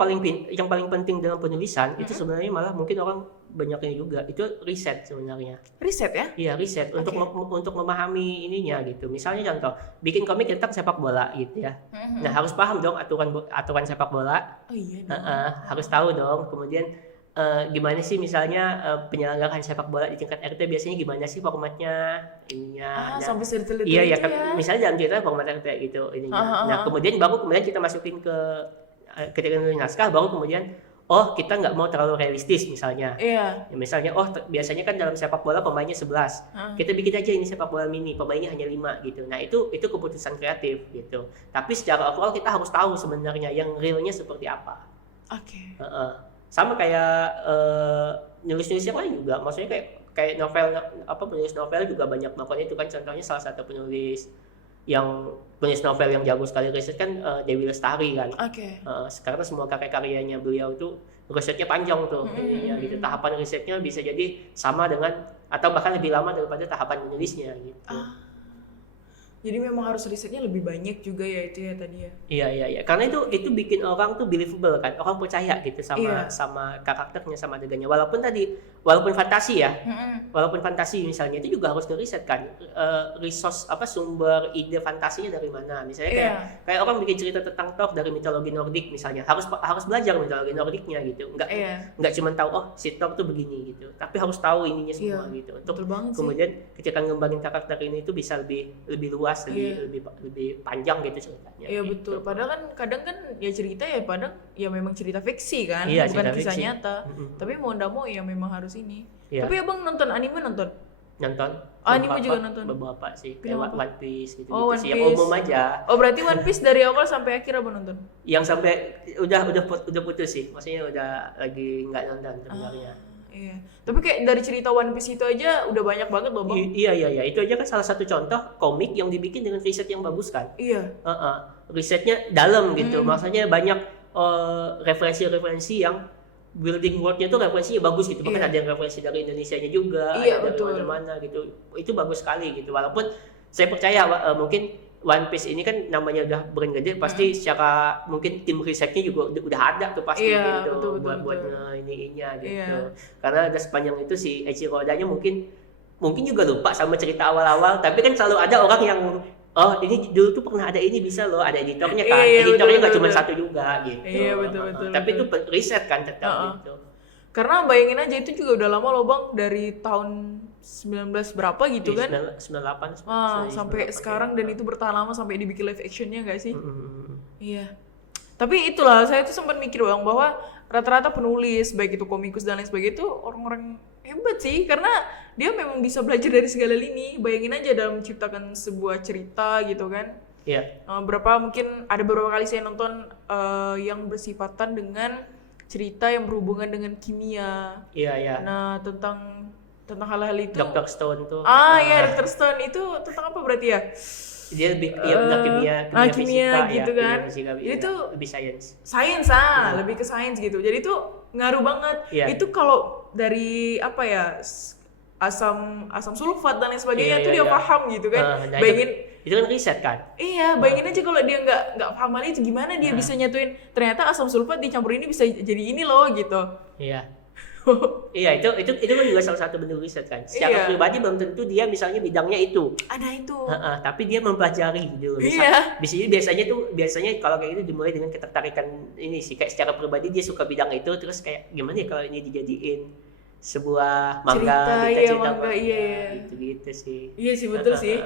yang paling penting dalam penulisan itu sebenarnya malah mungkin orang banyaknya juga itu riset sebenarnya. Riset ya? Iya, riset untuk memahami ininya gitu. Misalnya contoh, bikin komik tentang sepak bola gitu ya. Nah, harus paham dong aturan sepak bola. Oh iya. Harus tahu dong. Kemudian gimana sih misalnya penyelenggaraan sepak bola di tingkat RT biasanya gimana sih formatnya ininya. Sampai sedetail itu iya ya. Misalnya dalam cerita format RT gitu ininya. Nah, kemudian kita masukin ketika nulis naskah, baru kemudian kita nggak mau terlalu realistis misalnya. Iya. Ya, misalnya biasanya kan dalam sepak bola pemainnya 11. Kita bikin aja ini sepak bola mini, pemainnya hanya 5 gitu. Nah, itu keputusan kreatif gitu. Tapi secara overall kita harus tahu sebenarnya yang realnya seperti apa. Oke. Sama kayak nulis-nulis yang lain juga. Maksudnya kayak novel penulis novel juga banyak melakukan itu kan. Contohnya salah satu penulis novel yang jago sekali riset kan Dewi Lestari kan. Karena semua karya-karyanya beliau itu risetnya panjang tuh ininya gitu. Tahapan risetnya bisa jadi sama dengan atau bahkan lebih lama daripada tahapan menulisnya gitu. Jadi memang harus risetnya lebih banyak juga ya itu ya tadi ya. Iya. Karena itu bikin orang tuh believable kan. Orang percaya gitu sama karakternya, sama adegannya. Walaupun fantasi ya. Walaupun fantasi misalnya itu juga harus ngeriset kan. Resource sumber ide fantasinya dari mana. Misalnya kayak orang bikin cerita tentang Thor dari mitologi Nordik misalnya. Harus belajar mitologi Nordiknya gitu. Enggak cuma tahu si Thor tuh begini gitu. Tapi harus tahu ininya semua gitu. Untuk kemudian ketika ngembangin karakter ini itu bisa lebih luas, lebih panjang gitu ceritanya. Iya gitu. betul. Padahal kan kadang kan ya cerita ya padahal ya memang cerita fiksi kan, bukan kisah nyata. Tapi mau ndak mau ya memang harus ini. Iya. Tapi Abang nonton anime nonton? Anime juga nonton? Beberapa sih. Kayak One Piece gitu, One sih. Yang umum aja. Berarti One Piece dari awal sampai akhir Abang nonton? Yang sampai udah putus sih. Maksudnya udah lagi nggak nonton sebenarnya. Iya. Tapi kayak dari cerita One Piece itu aja udah banyak banget loh Bang. Iya. Itu aja kan salah satu contoh komik yang dibikin dengan riset yang bagus kan. Iya. Risetnya dalam gitu. Maksudnya banyak referensi-referensi yang building world-nya tuh referensinya bagus gitu. Bahkan ada yang referensi dari Indonesianya juga, ada dari mana-mana gitu. Itu bagus sekali gitu. Walaupun saya percaya mungkin One Piece ini kan namanya udah brand gede, pasti secara mungkin tim risetnya juga udah ada tuh pasti gitu buat ininya gitu. Karena ada sepanjang itu si Eiichiro Oda-nya mungkin juga lupa sama cerita awal-awal, tapi kan selalu ada orang yang ini dulu tuh pernah ada ini bisa loh, ada editornya kan. Editornya nggak cuma satu juga gitu. Iya betul. Tapi itu riset kan tetap gitu. Karena bayangin aja itu juga udah lama loh Bang, dari tahun 19 berapa gitu kan? 98 sampai sekarang dan itu bertahan lama sampai dibikin live actionnya nggak sih? Iya. Tapi itulah saya tuh sempat mikir Bang bahwa rata-rata penulis baik itu komikus dan lain sebagainya itu orang-orang hebat sih karena dia memang bisa belajar dari segala lini. Bayangin aja dalam menciptakan sebuah cerita gitu kan. Iya. Ada beberapa kali saya nonton yang bersifatan dengan cerita yang berhubungan dengan kimia. Iya. Nah, tentang hal-hal itu. Dr. Stone tuh. Iya, Dr. Stone itu tentang apa berarti ya? Dia lebih benar kimia gitu ya, kan. Itu lebih sains. Lebih ke sains gitu. Jadi itu ngaruh banget. Yeah. Itu kalau dari apa ya? Asam sulfat dan lain sebagainya itu dia paham gitu kan. Bayangin itu kan riset kan? Iya, bayangin aja kalau dia nggak paham hal itu gimana dia bisa nyatuin ternyata asam sulfat dicampur ini bisa jadi ini loh gitu. Iya. Iya, itu kan juga salah satu bentuk riset kan. Secara pribadi belum tentu dia misalnya bidangnya itu. Ada itu. Tapi dia mempelajari dulu. Biasanya kalau kayak gitu dimulai dengan ketertarikan ini sih, kayak secara pribadi dia suka bidang itu, terus kayak gimana ya kalau ini dijadiin sebuah manga, cerita manga, gitu sih. Iya sih, betul sih.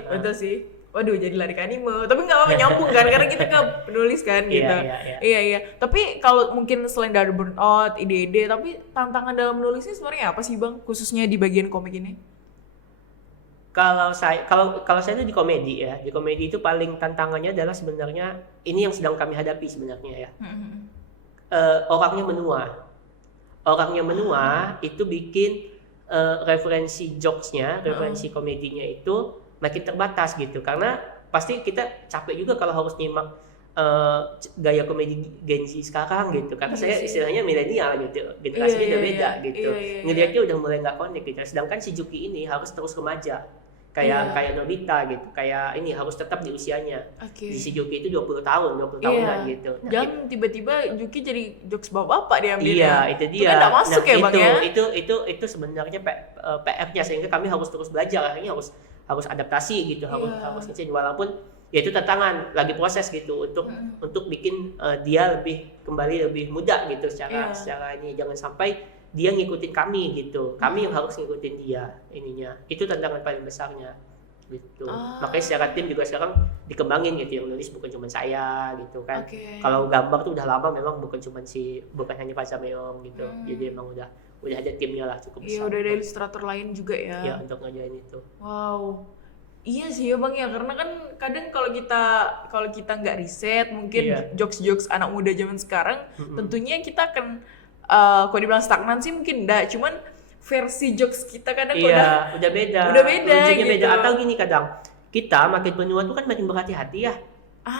Waduh, jadi lari ke anime. Tapi nggak apa-apa nyambung kan, karena kita ke penulis kan gitu. Iya. Tapi kalau mungkin selain dari burnout, ide-ide, tapi tantangan dalam menulisnya sebenarnya apa sih Bang? Khususnya di bagian komik ini? Kalau saya itu di komedi ya. Di komedi itu paling tantangannya adalah sebenarnya ini yang sedang kami hadapi sebenarnya ya. Orangnya menua. Orangnya menua itu bikin referensi jokesnya, referensi komedinya itu makin terbatas gitu. Karena pasti kita capek juga kalau harus nyimak gaya komedi Gen Z sekarang gitu. Karena saya istilahnya milenial gitu, generasinya udah beda gitu. Ngelihatnya udah mulai nggak connect gitu. Sedangkan si Juki ini harus terus remaja. Kayak Nobita gitu, kayak ini harus tetap di usianya. Si Juki itu 20 tahunan gitu. Nah, jangan tiba-tiba Juki jadi jokes bapak-bapak diambil. Iya, itu dia. Itu kan nggak masuk ya Bang ya? Itu sebenarnya PR-nya, sehingga kami harus terus belajar, akhirnya harus adaptasi gitu, harus ngecek, walaupun ya itu tantangan, lagi proses gitu untuk bikin dia kembali lebih muda gitu secara ini, jangan sampai dia ngikutin kami gitu, kami yang harus ngikutin dia ininya, itu tantangan paling besarnya gitu. Makanya secara tim juga sekarang dikembangin gitu, yang nulis bukan cuma saya gitu kan. Kalau gambar tuh udah lama memang bukan hanya Pak Sameong gitu, jadi emang udah ada timnya lah cukup besar. Iya, udah ada ilustrator lain juga ya. Ya, untuk ngerjain itu. Wow. Iya sih ya Bang ya, karena kan kadang kalau kita nggak riset mungkin jokes anak muda zaman sekarang, tentunya kita akan kalau dibilang stagnan sih mungkin enggak, cuman versi jokes kita kadang udah beda. Lucunya gitu. beda. Atau gini, kadang kita makin menua tuh kan makin berhati-hati ya.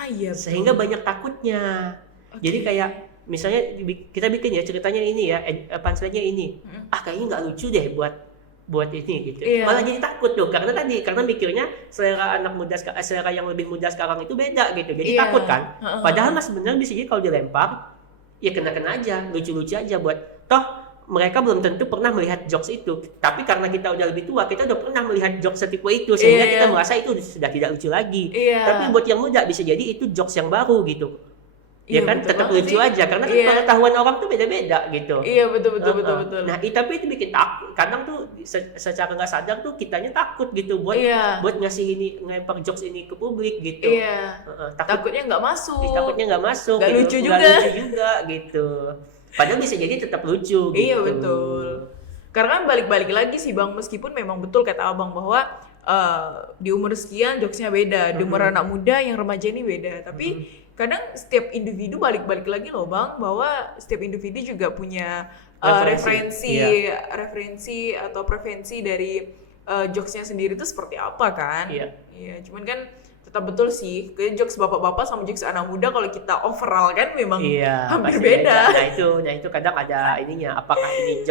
Iya. Sehingga banyak takutnya. Jadi kayak misalnya kita bikin ya ceritanya ini ya, punchline-nya ini. Kayaknya nggak lucu deh buat ini gitu. Malah jadi takut tuh karena mikirnya selera yang lebih muda sekarang itu beda gitu. Jadi takut kan. Padahal mas sebenarnya bisa jadi kalau dilempar ya kena aja, lucu-lucu aja buat toh mereka belum tentu pernah melihat jokes itu, tapi karena kita udah lebih tua, kita udah pernah melihat jokes setipe itu sehingga kita merasa itu sudah tidak lucu lagi. Tapi buat yang muda bisa jadi itu jokes yang baru gitu. Ya kan tetap lucu aja karena pengetahuan orang tuh beda-beda gitu. Iya betul. Nah, tapi itu bikin takut. Kadang tuh secara nggak sadar tuh kitanya takut gitu buat ngasih ngelempar jokes ini ke publik gitu. Takutnya nggak masuk. Nggak lucu juga gitu. Padahal bisa jadi tetap lucu gitu. Iya betul. Karena kan balik-balik lagi sih Bang, meskipun memang betul kata Abang bahwa di umur sekian jokesnya beda, di umur anak muda yang remaja ini beda. Tapi kadang setiap individu balik-balik lagi loh Bang, bahwa setiap individu juga punya referensi atau preferensi dari jokesnya sendiri itu seperti apa kan? Iya, cuman kan tetap betul sih, ke jokes bapak-bapak sama jokes anak muda kalau kita overall kan memang hampir beda. Nah itu kadang ada ininya, apakah ini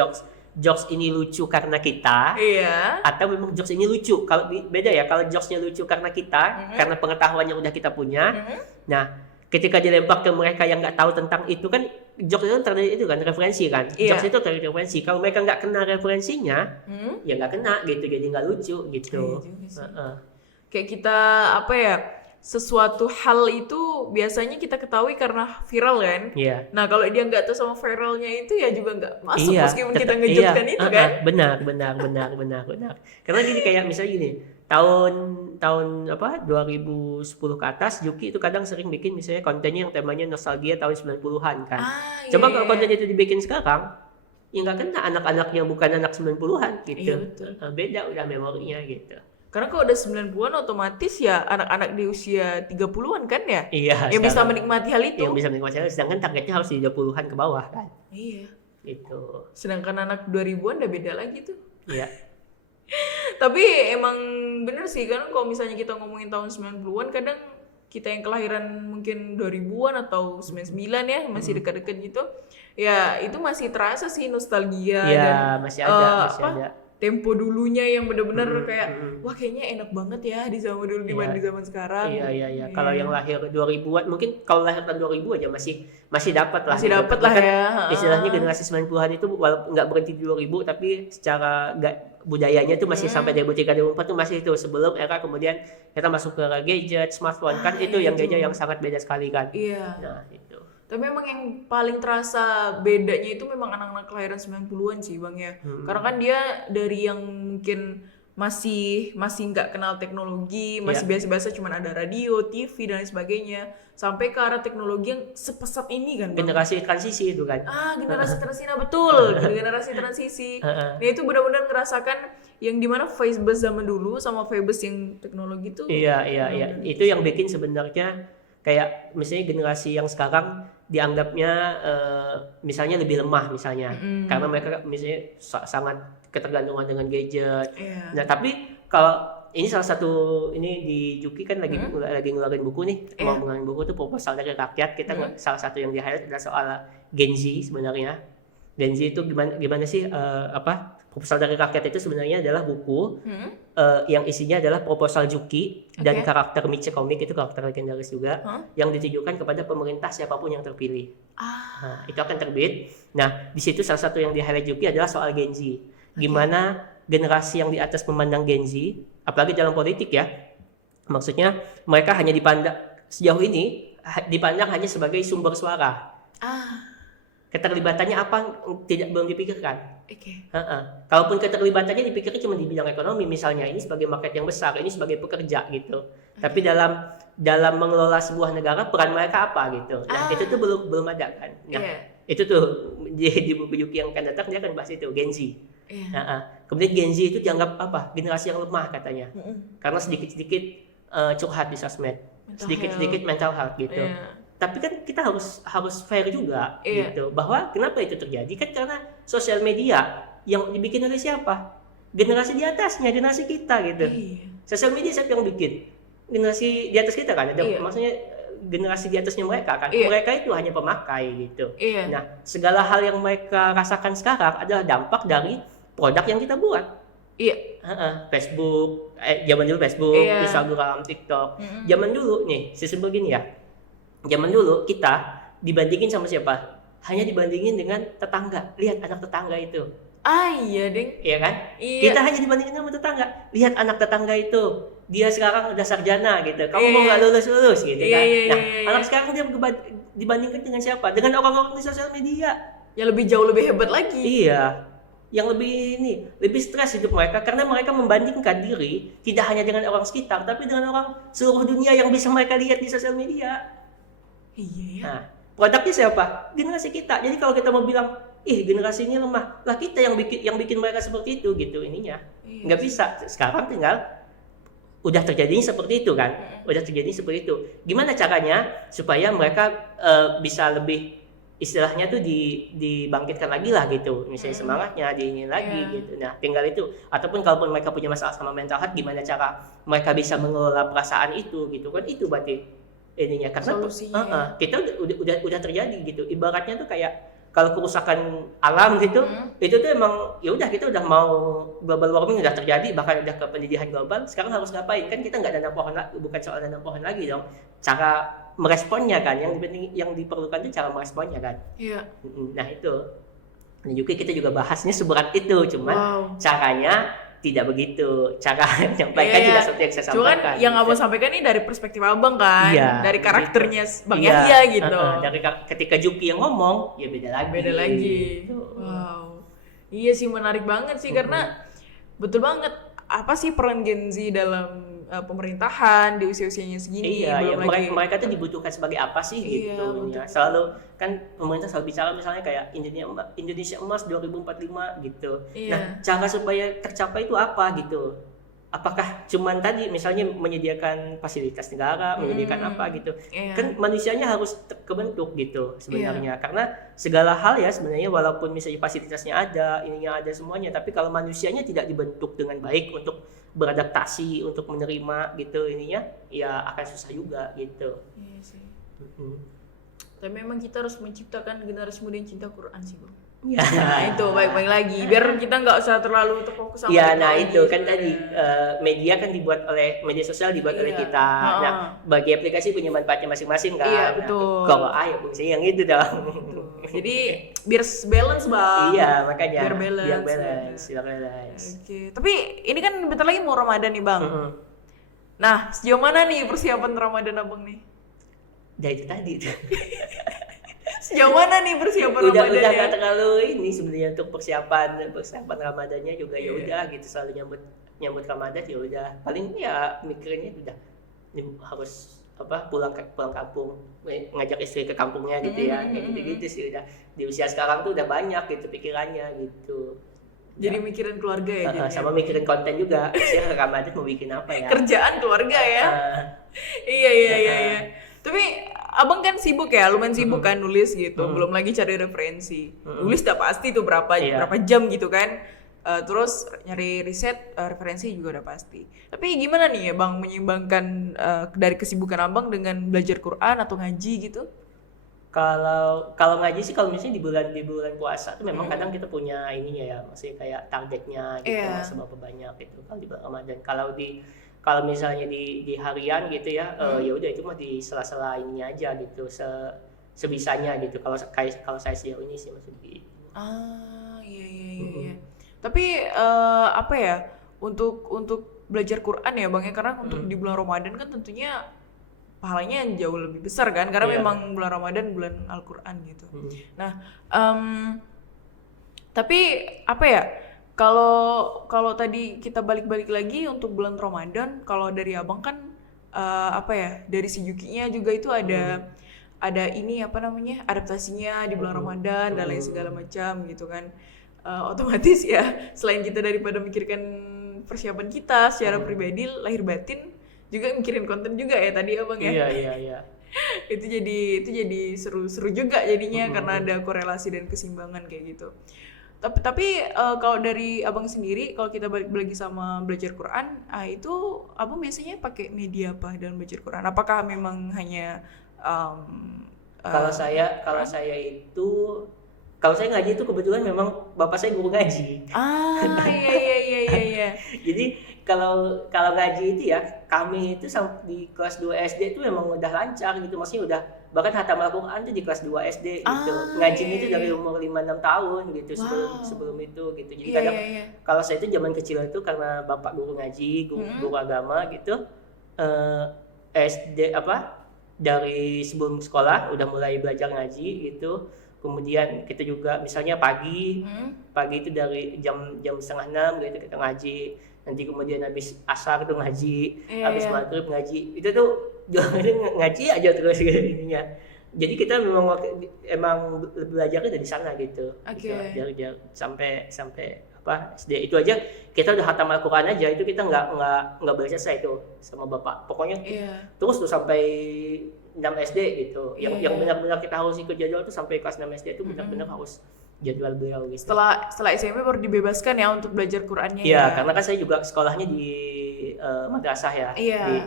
jokes ini lucu karena kita, atau memang jokes ini lucu. Kalau beda ya, kalau jokesnya lucu karena kita, karena pengetahuan yang udah kita punya. Nah, ketika dilempar ke mereka yang nggak tahu tentang itu kan, jokes itu terjadi itu kan referensi kan. Jokes itu terjadi referensi. Kalau mereka nggak kena referensinya, ya nggak kena gitu, jadi nggak lucu gitu. Kayak kita sesuatu hal itu biasanya kita ketahui karena viral kan. Nah kalau dia nggak tahu sama viralnya itu ya juga nggak masuk meskipun kita ngejokkan itu kan. Benar. Karena gini, kayak misalnya gini, tahun 2010 ke atas Juki itu kadang sering bikin misalnya kontennya yang temanya nostalgia tahun 90-an kan. Coba kalau konten itu dibikin sekarang, ya nggak kena anak-anak yang bukan anak 90-an gitu. Beda udah memorinya gitu. Karena kalau udah 90-an otomatis ya anak-anak di usia 30-an kan ya? Yang bisa menikmati hal itu. Yang bisa menikmati hal itu, sedangkan targetnya harus di 20-an ke bawah kan. Gitu. Sedangkan anak 2000-an udah beda lagi tuh. Tapi emang bener sih kan kalau misalnya kita ngomongin tahun 90-an, kadang kita yang kelahiran mungkin 2000-an atau 99 ya, masih dekat-dekat gitu. Ya itu masih terasa sih nostalgia dan masih ada. Tempo dulunya yang benar-benar kayak wah kayaknya enak banget ya di zaman dulu dibanding zaman sekarang. Iya. Kalau yang lahir 2000-an mungkin kalau lahir tahun 2000 aja masih dapat lah. Masih dapat lah ya. Istilahnya generasi 90-an itu walaupun nggak berhenti di 2000 tapi secara budayanya tuh masih sampai 2003 2004 tuh masih itu sebelum era kemudian kita masuk ke gadget, smartphone kan itu yang gadget yang sangat beda sekali kan. Nah, itu. Tapi memang yang paling terasa bedanya itu memang anak-anak kelahiran 90-an sih Bang ya. Karena kan dia dari yang mungkin masih nggak kenal teknologi, masih biasa-biasa cuman ada radio, TV dan lain sebagainya, sampai ke arah teknologi yang sepesat ini kan, Bang. Generasi transisi itu kan. Generasi transisi, nah betul, generasi transisi. Nah itu benar-benar ngerasakan yang dimana Facebookbuzz zaman dulu sama Facebookbuzz yang teknologi tuh. Iya. Itu yang bikin sebenarnya kayak misalnya generasi yang sekarang dianggapnya misalnya lebih lemah misalnya, karena mereka misalnya sangat ketergantungan dengan gadget. Nah tapi kalau ini salah satu ini di Juki kan lagi ngeluarin buku nih, mau ngeluarin buku tuh Proposal dari Rakyat. Kita salah satu yang di highlight adalah soal Gen Z sebenarnya. Gen Z itu gimana sih Proposal dari Rakyat itu sebenarnya adalah buku yang isinya adalah proposal Juki dan karakter Miche Komik, itu karakter legendaris juga, yang ditujukan kepada pemerintah siapapun yang terpilih. Nah, itu akan terbit. Nah, di situ salah satu yang di highlight Juki adalah soal Gen Z. Gimana generasi yang di atas memandang Gen Z, apalagi dalam politik ya. Maksudnya mereka hanya dipandang sejauh ini dipandang hanya sebagai sumber suara. Keterlibatannya apa belum dipikirkan. Kalaupun keterlibatannya dipikirkan cuma di bidang ekonomi misalnya, ini sebagai market yang besar, ini sebagai pekerja gitu. Tapi dalam mengelola sebuah negara peran mereka apa gitu. Nah, itu tuh belum ada kan. Nah, itu tuh di buku Yuki yang akan datang dia akan bahas itu Gen Z. Kemudian Gen Z itu dianggap generasi yang lemah katanya. Karena sedikit-sedikit curhat di sosmed, sedikit-sedikit mental health gitu. Tapi kan kita harus fair juga gitu, bahwa kenapa itu terjadi kan karena sosial media yang dibikin oleh siapa? Generasi di atasnya, generasi kita gitu. Sosial media siapa yang bikin? Generasi di atas kita kan, maksudnya generasi di atasnya mereka kan. Mereka itu hanya pemakai gitu. Nah, segala hal yang mereka rasakan sekarang adalah dampak dari produk yang kita buat. Facebook, zaman dulu Facebook, Instagram, TikTok. Zaman dulu nih, sesimpel gini ya. Zaman dulu kita dibandingin sama siapa? Hanya dibandingin dengan tetangga. Lihat anak tetangga itu. Iya, Ding. Iya kan? Kita hanya dibandingin sama tetangga. Lihat anak tetangga itu. Dia sekarang udah sarjana gitu. Kamu mau nggak lulus gitu kan? Anak sekarang dia dibandingkan dengan siapa? Dengan orang-orang di sosial media. Yang jauh lebih hebat lagi. Iya. Yang lebih stres hidup mereka karena mereka membandingkan diri tidak hanya dengan orang sekitar, tapi dengan orang seluruh dunia yang bisa mereka lihat di sosial media. Nah, produknya siapa? Generasi kita. Jadi kalau kita mau bilang, generasi ini lemah, lah kita yang bikin mereka seperti itu gitu ininya. Nggak bisa. Sekarang tinggal udah terjadinya seperti itu kan. Udah terjadi seperti itu. Gimana caranya supaya mereka bisa lebih istilahnya tuh dibangkitkan lagi lah gitu. Misalnya semangatnya diingin lagi gitu. Nah, tinggal itu. Ataupun kalaupun mereka punya masalah sama mental health, gimana cara mereka bisa mengelola perasaan itu gitu kan. Itu berarti ininya karena kita udah terjadi gitu. Ibaratnya tuh kayak kalau kerusakan alam gitu, itu tuh emang ya udah kita udah mau global warming udah terjadi, bahkan udah ke pendidikan global. Sekarang harus ngapain? Kan kita nggak nanam pohon lagi, bukan soal nanam pohon lagi dong. Cara meresponnya kan, yang diperlukan itu cara meresponnya kan. Nah itu. Nah, juga kita juga bahasnya seberat itu, cuman caranya tidak begitu, cara menyampaikan tidak seperti yang saya sampaikan. Cuman yang abang sampaikan ini dari perspektif abang kan, dari karakternya Bang Yahya gitu. Dari ketika Juki yang ngomong, ya beda lagi. Wow, iya sih menarik banget sih karena betul banget apa sih peran Gen Z dalam pemerintahan di usia-usianya segini. Mereka tuh dibutuhkan sebagai apa sih gitu. Selalu kan pemerintah selalu bicara misalnya kayak Indonesia Emas 2045 gitu. Nah, cara supaya tercapai itu apa gitu? Apakah cuman tadi misalnya menyediakan fasilitas negara, menyediakan apa gitu? Kan manusianya harus kebentuk gitu sebenarnya. Karena segala hal ya sebenarnya walaupun misalnya fasilitasnya ada, ininya ada semuanya, tapi kalau manusianya tidak dibentuk dengan baik untuk beradaptasi, untuk menerima gitu ininya, ya akan susah juga gitu. Iya sih. Tapi memang kita harus menciptakan generasi muda yang cinta Quran sih, Bang. Nah itu baik-baik lagi biar kita nggak usah terlalu terfokus sama itu kan tadi media kan dibuat oleh media sosial dibuat oleh kita. Nah bagi aplikasi punya manfaatnya masing-masing kan. Betul. Kalau fungsinya yang itu dong. Jadi biar balance Bang. Makanya biar balance. Oke. Tapi ini kan bentar lagi mau Ramadan nih Bang. Nah sejauh mana nih persiapan Ramadan Abang nih? Dari itu tadi. Sejauh mana nih persiapan Ramadan? Udah gak terlalu ini sebenarnya untuk persiapan Ramadannya juga ya udah gitu selalu nyambut nyambut Ramadan ya udah paling ya mikirnya udah harus pulang kampung, ngajak istri ke kampungnya gitu ya, kayak gitu sih. Udah di usia sekarang tuh udah banyak gitu pikirannya gitu. Jadi mikirin keluarga ya. Sama mikirin konten juga. Saya Ramadan mau bikin apa ya? Kerjaan keluarga ya. Iya. Tapi abang kan sibuk ya, lumayan sibuk kan nulis gitu. Belum lagi cari referensi. Nulis udah pasti tuh berapa jam gitu kan. Terus nyari riset, referensi juga udah pasti. Tapi gimana nih ya bang menyeimbangkan dari kesibukan abang dengan belajar Quran atau ngaji gitu? Kalau ngaji sih, kalau misalnya di bulan puasa tuh memang kadang kita punya ininya ya, masih kayak targetnya gitu, seberapa banyak gitu kalau di bulan Ramadan. Kalau misalnya di harian gitu ya, ya udah itu mah di sela-sela ininya aja gitu, sebisanya gitu. Kalau saya sejauh ini sih maksudnya gitu. Iya. Tapi apa ya, untuk belajar Quran ya bang ya, karena untuk di bulan Ramadan kan tentunya pahalanya jauh lebih besar kan, karena memang bulan Ramadan bulan Al-Quran gitu. Nah, tapi apa ya, kalau tadi kita balik lagi untuk bulan Ramadan, kalau dari abang kan apa ya, dari si Yukinya juga itu ada ini apa namanya, adaptasinya di bulan Ramadan dan lain segala macam gitu kan. Otomatis ya, selain kita daripada mikirkan persiapan kita secara pribadi lahir batin, juga mikirin konten juga ya tadi abang ya. Iya. itu jadi seru juga jadinya karena ada korelasi dan keseimbangan kayak gitu. Tapi kalau dari abang sendiri, kalau kita balik lagi sama belajar Quran, itu abang biasanya pakai media apa dalam belajar Quran? Apakah memang hanya kalau saya ngaji itu kebetulan memang bapak saya guru ngaji. Iya. Jadi kalau ngaji itu ya, kami itu di kelas 2 SD itu memang udah lancar gitu, maksudnya udah bahkan hatam Al-Quran itu di kelas 2 SD gitu. Ngajinya itu dari umur 5-6 tahun gitu, sebelum itu gitu. Jadi kadang kalau saya itu zaman kecil itu karena bapak guru ngaji, guru agama gitu, SD dari sebelum sekolah udah mulai belajar ngaji gitu. Kemudian kita juga misalnya pagi itu dari jam 5:30 gitu kita ngaji, nanti kemudian habis asar tuh ngaji, habis maghrib ngaji, itu tuh ngaji aja terus ininya. Jadi kita emang belajarnya dari sana gitu. Dari sampai SD itu aja kita udah hatam Al-Quran aja, itu kita nggak boleh selesai itu sama bapak. Pokoknya terus tuh sampai 6 SD gitu. Yang benar-benar kita harus ikut jadwal tuh sampai kelas 6 SD itu benar-benar harus jadwal beliau gitu. Setelah SMP baru dibebaskan ya untuk belajar Qurannya. Iya, karena kan saya juga sekolahnya di madrasah ya,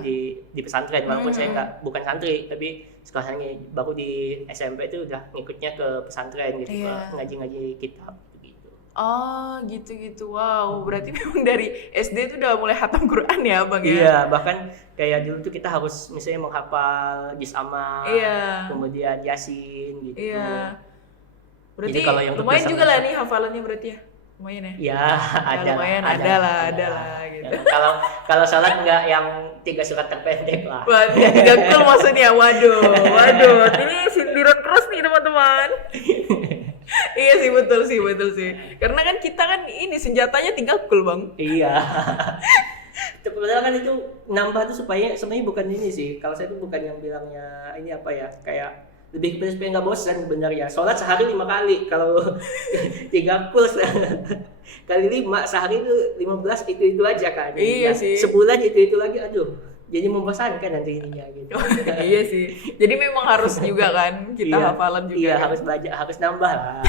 di pesantren, walaupun saya bukan santri, tapi sekolahnya baru di SMP itu udah ngikutnya ke pesantren gitu, ngaji-ngaji kitab gitu. Oh gitu. Wow, berarti memang dari SD itu udah mulai hatam Quran ya bang ya? Iya, bahkan kayak dulu tuh kita harus misalnya menghafal juz amma, kemudian yasin gitu. Iya. Berarti jadi kalau yang lumayan juga lah nih hafalannya berarti ya? Lumayan ya? Ya, ada lah gitu. Kalau salat enggak yang 3 surat terpendek lah. Wah, 3 kul maksudnya. Waduh. Ini sindiran keras nih teman-teman. Iya sih, betul sih. Karena kan kita kan ini senjatanya 3 kul bang. Iya. Padahal kan itu nambah tuh supaya sebenarnya bukan ini sih. Kalau saya tuh bukan yang bilangnya ini apa ya, kayak lebih kepada supaya nggak bosan sebenarnya. Sholat sehari 5 kali, kalau 3 kul kali 5 sehari itu 15, itu aja kan. Iya sih. Sebulan itu lagi, aduh, jadi membosankan nanti ininya gitu. Iya sih. Jadi memang harus juga kan kita hafalan juga. Iya, harus belajar, harus nambah lah.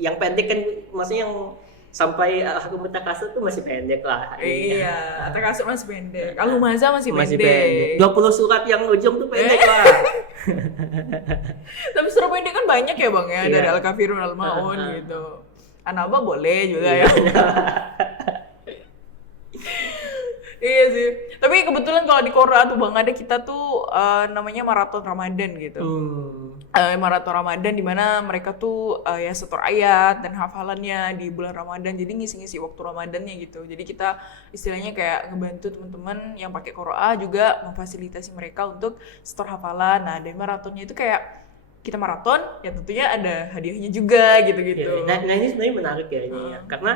Yang pendek kan, maksudnya yang sampai Hakum Takasur tuh masih pendek lah. Iya, Takasur masih pendek. Al-Humazah masih pendek. 20 surat yang ujung tuh pendek lah. Tapi surat pendek kan banyak ya bang ya, dari Al-Kafirun, Al-Ma'un gitu. An-Naba boleh juga ya. Iya sih. Tapi kebetulan kalau di Quora tuh bang ada kita tuh namanya maraton Ramadan gitu. Maraton Ramadan di mana mereka tuh ya setor ayat dan hafalannya di bulan Ramadan. Jadi ngisi-ngisi waktu Ramadannya gitu. Jadi kita istilahnya kayak ngebantu teman-teman yang pakai Quora juga memfasilitasi mereka untuk setor hafalan. Nah, dari maratonnya itu kayak kita maraton ya tentunya ada hadiahnya juga gitu-gitu. Nah ini sebenarnya menarik ya ini ya. Karena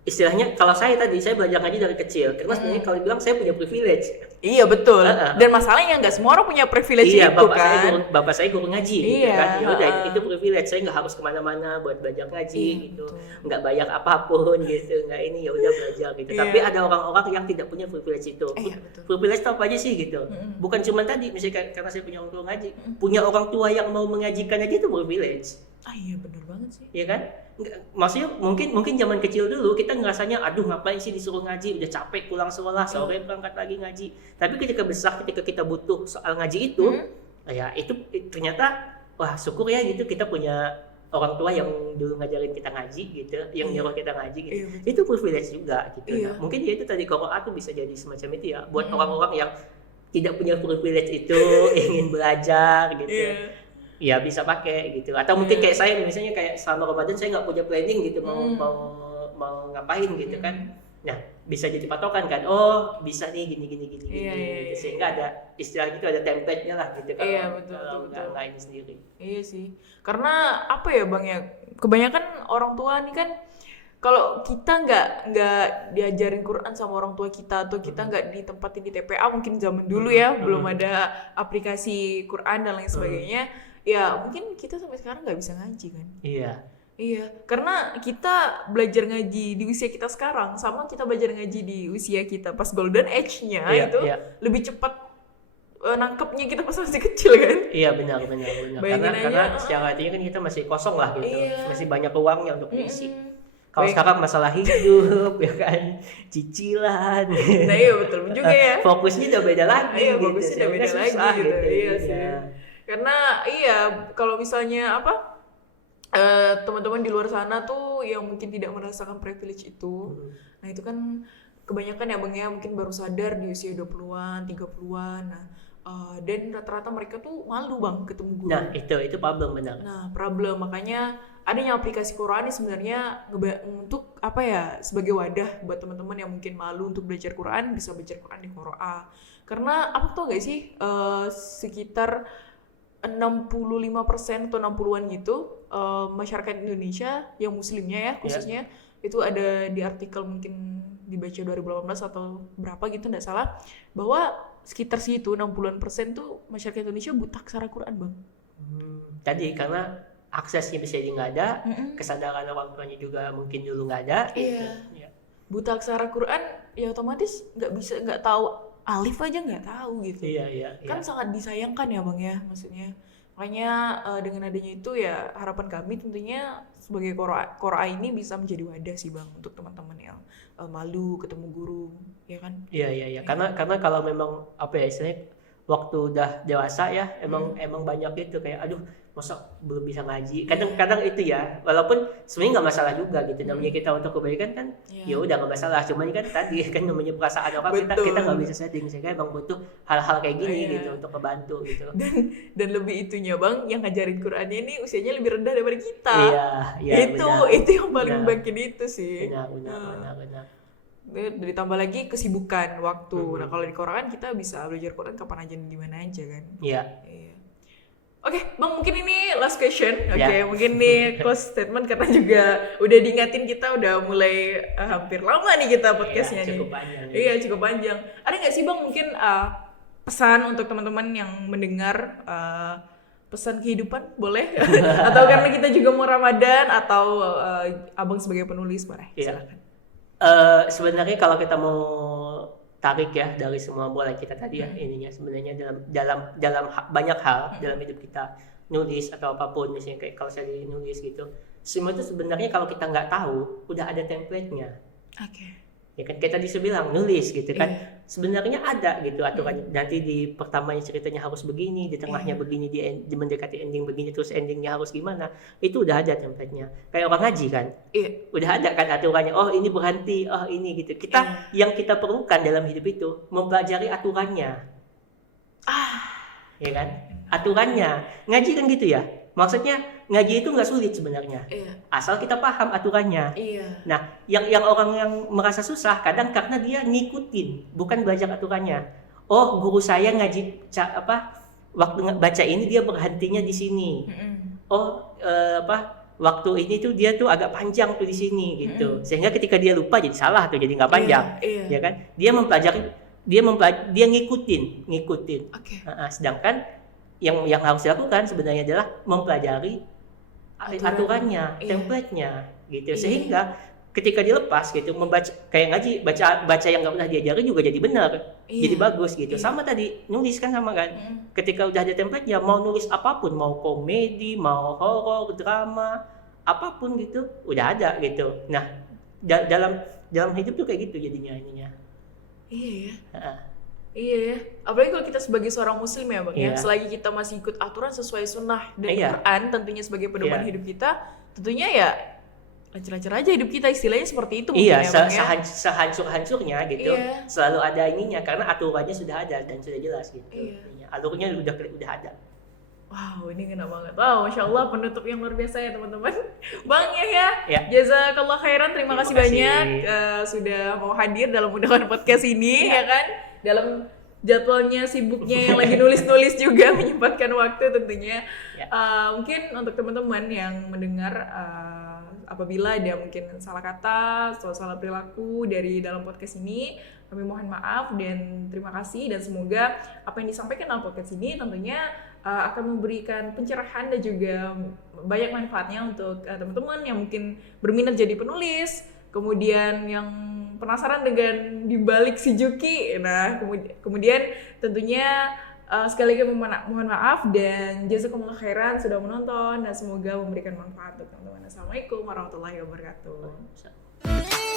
istilahnya kalau saya belajar ngaji dari kecil, karena sebenarnya kalau dibilang saya punya privilege. Iya betul. Dan masalahnya nggak semua orang punya privilege itu kan. Bapak saya guru ngaji, gitu kan. Ya udah itu privilege, saya nggak harus kemana-mana buat belajar ngaji gitu, nggak bayar apapun gitu, nggak ini ya udah belajar gitu. Tapi ada orang-orang yang tidak punya privilege itu. Privilege itu apa aja sih gitu? Bukan cuma tadi, misalnya karena saya punya orang tua ngaji, punya orang tua yang mau mengajikan aja itu privilege. Iya benar banget sih. Iya kan? Maksudnya mungkin zaman kecil dulu kita ngerasanya aduh ngapain sih disuruh ngaji, udah capek pulang sekolah, sore berangkat lagi ngaji. Tapi ketika besar, ketika kita butuh soal ngaji itu, ya itu ternyata wah syukur ya gitu kita punya orang tua yang dulu ngajarin kita ngaji gitu, yang nyuruh kita ngaji gitu. Itu privilege juga gitu. Nah, mungkin ya itu tadi Qiraat tuh bisa jadi semacam itu ya buat orang-orang yang tidak punya privilege itu ingin belajar gitu. Ya bisa pakai gitu, atau mungkin kayak saya misalnya kayak selama Ramadan saya nggak punya planning gitu mau ngapain gitu kan, nah bisa jadi patokan kan, oh bisa nih gini gitu. Sehingga ada istilah gitu, ada template-nya lah gitu kalau nggak ini sendiri. Iya sih, karena apa ya Bang ya, kebanyakan orang tua nih kan kalau kita nggak diajarin Quran sama orang tua kita, atau kita nggak ditempatin di TPA mungkin zaman dulu ya, belum ada aplikasi Quran dan lain sebagainya, ya mungkin kita sampai sekarang nggak bisa ngaji kan. Iya, karena kita belajar ngaji di usia kita sekarang sama kita belajar ngaji di usia kita pas golden age-nya lebih cepat nangkepnya kita pas masih kecil kan. Iya benar. Karena secara artinya kan kita masih kosong lah gitu, masih banyak uangnya untuk diisi. Kalau sekarang masalah hidup ya kan, cicilan. Nah iya betul juga ya. Fokusnya udah beda lagi. Fokusnya udah beda lagi gitu. Iya sih. Karena kalau misalnya teman-teman di luar sana tuh yang mungkin tidak merasakan privilege itu, nah itu kan kebanyakan ya Bang ya mungkin baru sadar di usia 20-an, 30-an. Nah, dan rata-rata mereka tuh malu Bang ketemu guru. Nah, itu problem benar. Nah, problem makanya adanya aplikasi Quran ini sebenarnya untuk sebagai wadah buat teman-teman yang mungkin malu untuk belajar Quran, bisa belajar Quran di Qiraat. Karena apa tuh enggak sih sekitar 65% atau 60-an gitu masyarakat Indonesia yang muslimnya ya khususnya itu ada di artikel mungkin dibaca 2018 atau berapa gitu enggak salah, bahwa sekitar situ 60% tuh masyarakat Indonesia buta aksara Quran Bang. Tadi karena aksesnya bisa jadi nggak ada, kesadaran orang tuanya juga mungkin dulu nggak ada. Buta aksara Quran ya otomatis nggak tahu alif aja nggak tahu gitu. Kan sangat disayangkan ya Bang ya, maksudnya. Makanya dengan adanya itu ya harapan kami tentunya sebagai Qiraat ini bisa menjadi wadah sih Bang untuk teman-teman yang malu ketemu guru, ya kan? Iya. Karena kalau memang istilahnya waktu udah dewasa ya emang banyak gitu kayak aduh masa belum bisa ngaji, kadang itu ya, walaupun sebenarnya nggak masalah juga gitu, namanya kita untuk kebaikan kan ya udah nggak masalah, cuman kan tadi kan namanya perasaan orang kita nggak bisa setting, sehingga emang butuh hal-hal kayak gini gitu untuk membantu gitu. Dan lebih itunya Bang yang ngajarin Qurannya ini usianya lebih rendah daripada kita. Itu yang paling bikin itu sih. Benar. Ditambah lagi kesibukan waktu. Nah kalau di Quran kita bisa belajar Quran kapan aja di mana aja kan. Iya. Oke, Bang, mungkin ini last question. Mungkin nih close statement karena juga udah diingatin kita udah mulai hampir lama nih kita podcastnya nih. Cukup panjang. Iya, cukup panjang. Ada nggak sih Bang mungkin pesan untuk teman-teman yang mendengar, pesan kehidupan boleh? Atau karena kita juga mau Ramadan, atau Abang sebagai penulis boleh? Silakan. Sebenarnya kalau kita mau tarik ya dari semua bola kita tadi ya, ininya sebenarnya dalam banyak hal dalam hidup kita, nulis atau apapun, misalnya kayak kalau saya nulis gitu, semua itu sebenarnya kalau kita nggak tahu udah ada template-nya. Ya kan kayak tadi saya bilang nulis gitu kan, sebenarnya ada gitu aturannya, nanti di pertamanya ceritanya harus begini, di tengahnya begini, di mendekati ending begini, terus endingnya harus gimana, itu udah ada template-nya. Kayak orang ngaji kan, udah ada kan aturannya, oh ini berhenti, oh ini gitu. Kita yang kita perlukan dalam hidup itu mempelajari aturannya, ya kan, aturannya. Ngaji kan gitu ya, maksudnya ngaji itu nggak sulit sebenarnya, asal kita paham aturannya. Nah, yang orang yang merasa susah kadang karena dia ngikutin, bukan belajar aturannya. Oh, guru saya ngaji waktu baca ini dia berhentinya di sini. Oh, waktu ini tuh dia tuh agak panjang tuh di sini gitu. Sehingga ketika dia lupa jadi salah tuh, jadi nggak panjang. Ya kan? Dia mempelajari, dia ngikutin. Oke. Sedangkan yang harus dilakukan sebenarnya adalah mempelajari aturannya, template-nya gitu. Sehingga ketika dilepas gitu, membaca kayak ngaji, baca yang nggak pernah diajari juga jadi benar, jadi bagus gitu. Sama tadi nulis kan sama kan. Ketika udah ada template-nya, mau nulis apapun, mau komedi, mau horor, drama, apapun gitu, udah ada gitu. Nah, dalam hidup tuh kayak gitu jadinya ininya. Iya ya. Iya ya. Apalagi kalau kita sebagai seorang muslim ya Bang ya, selagi kita masih ikut aturan sesuai sunnah dan Quran tentunya sebagai pedoman hidup kita, tentunya ya lancar-lancar aja hidup kita, istilahnya seperti itu mungkin sehancur-hancurnya gitu, selalu ada ininya karena aturannya sudah ada dan sudah jelas gitu. Alurnya udah ada. Wow, ini ngena banget. Wow, Masya Allah, penutup yang luar biasa ya teman-teman. Bang Yahya, jazakallah khairan, terima kasih banyak sudah mau hadir dalam undangan podcast ini ya kan. Dalam jadwalnya sibuknya yang lagi nulis-nulis juga menyempatkan waktu tentunya. Mungkin untuk teman-teman yang mendengar apabila ada mungkin salah kata atau salah perilaku dari dalam podcast ini, kami mohon maaf dan terima kasih, dan semoga apa yang disampaikan dalam podcast ini tentunya akan memberikan pencerahan dan juga banyak manfaatnya untuk teman-teman yang mungkin berminat jadi penulis, kemudian yang penasaran dengan dibalik si Juki. Nah, kemudian tentunya sekali lagi mohon maaf dan jazakumullah khairan sudah menonton, dan semoga memberikan manfaat untuk teman-teman. Assalamualaikum warahmatullahi wabarakatuh.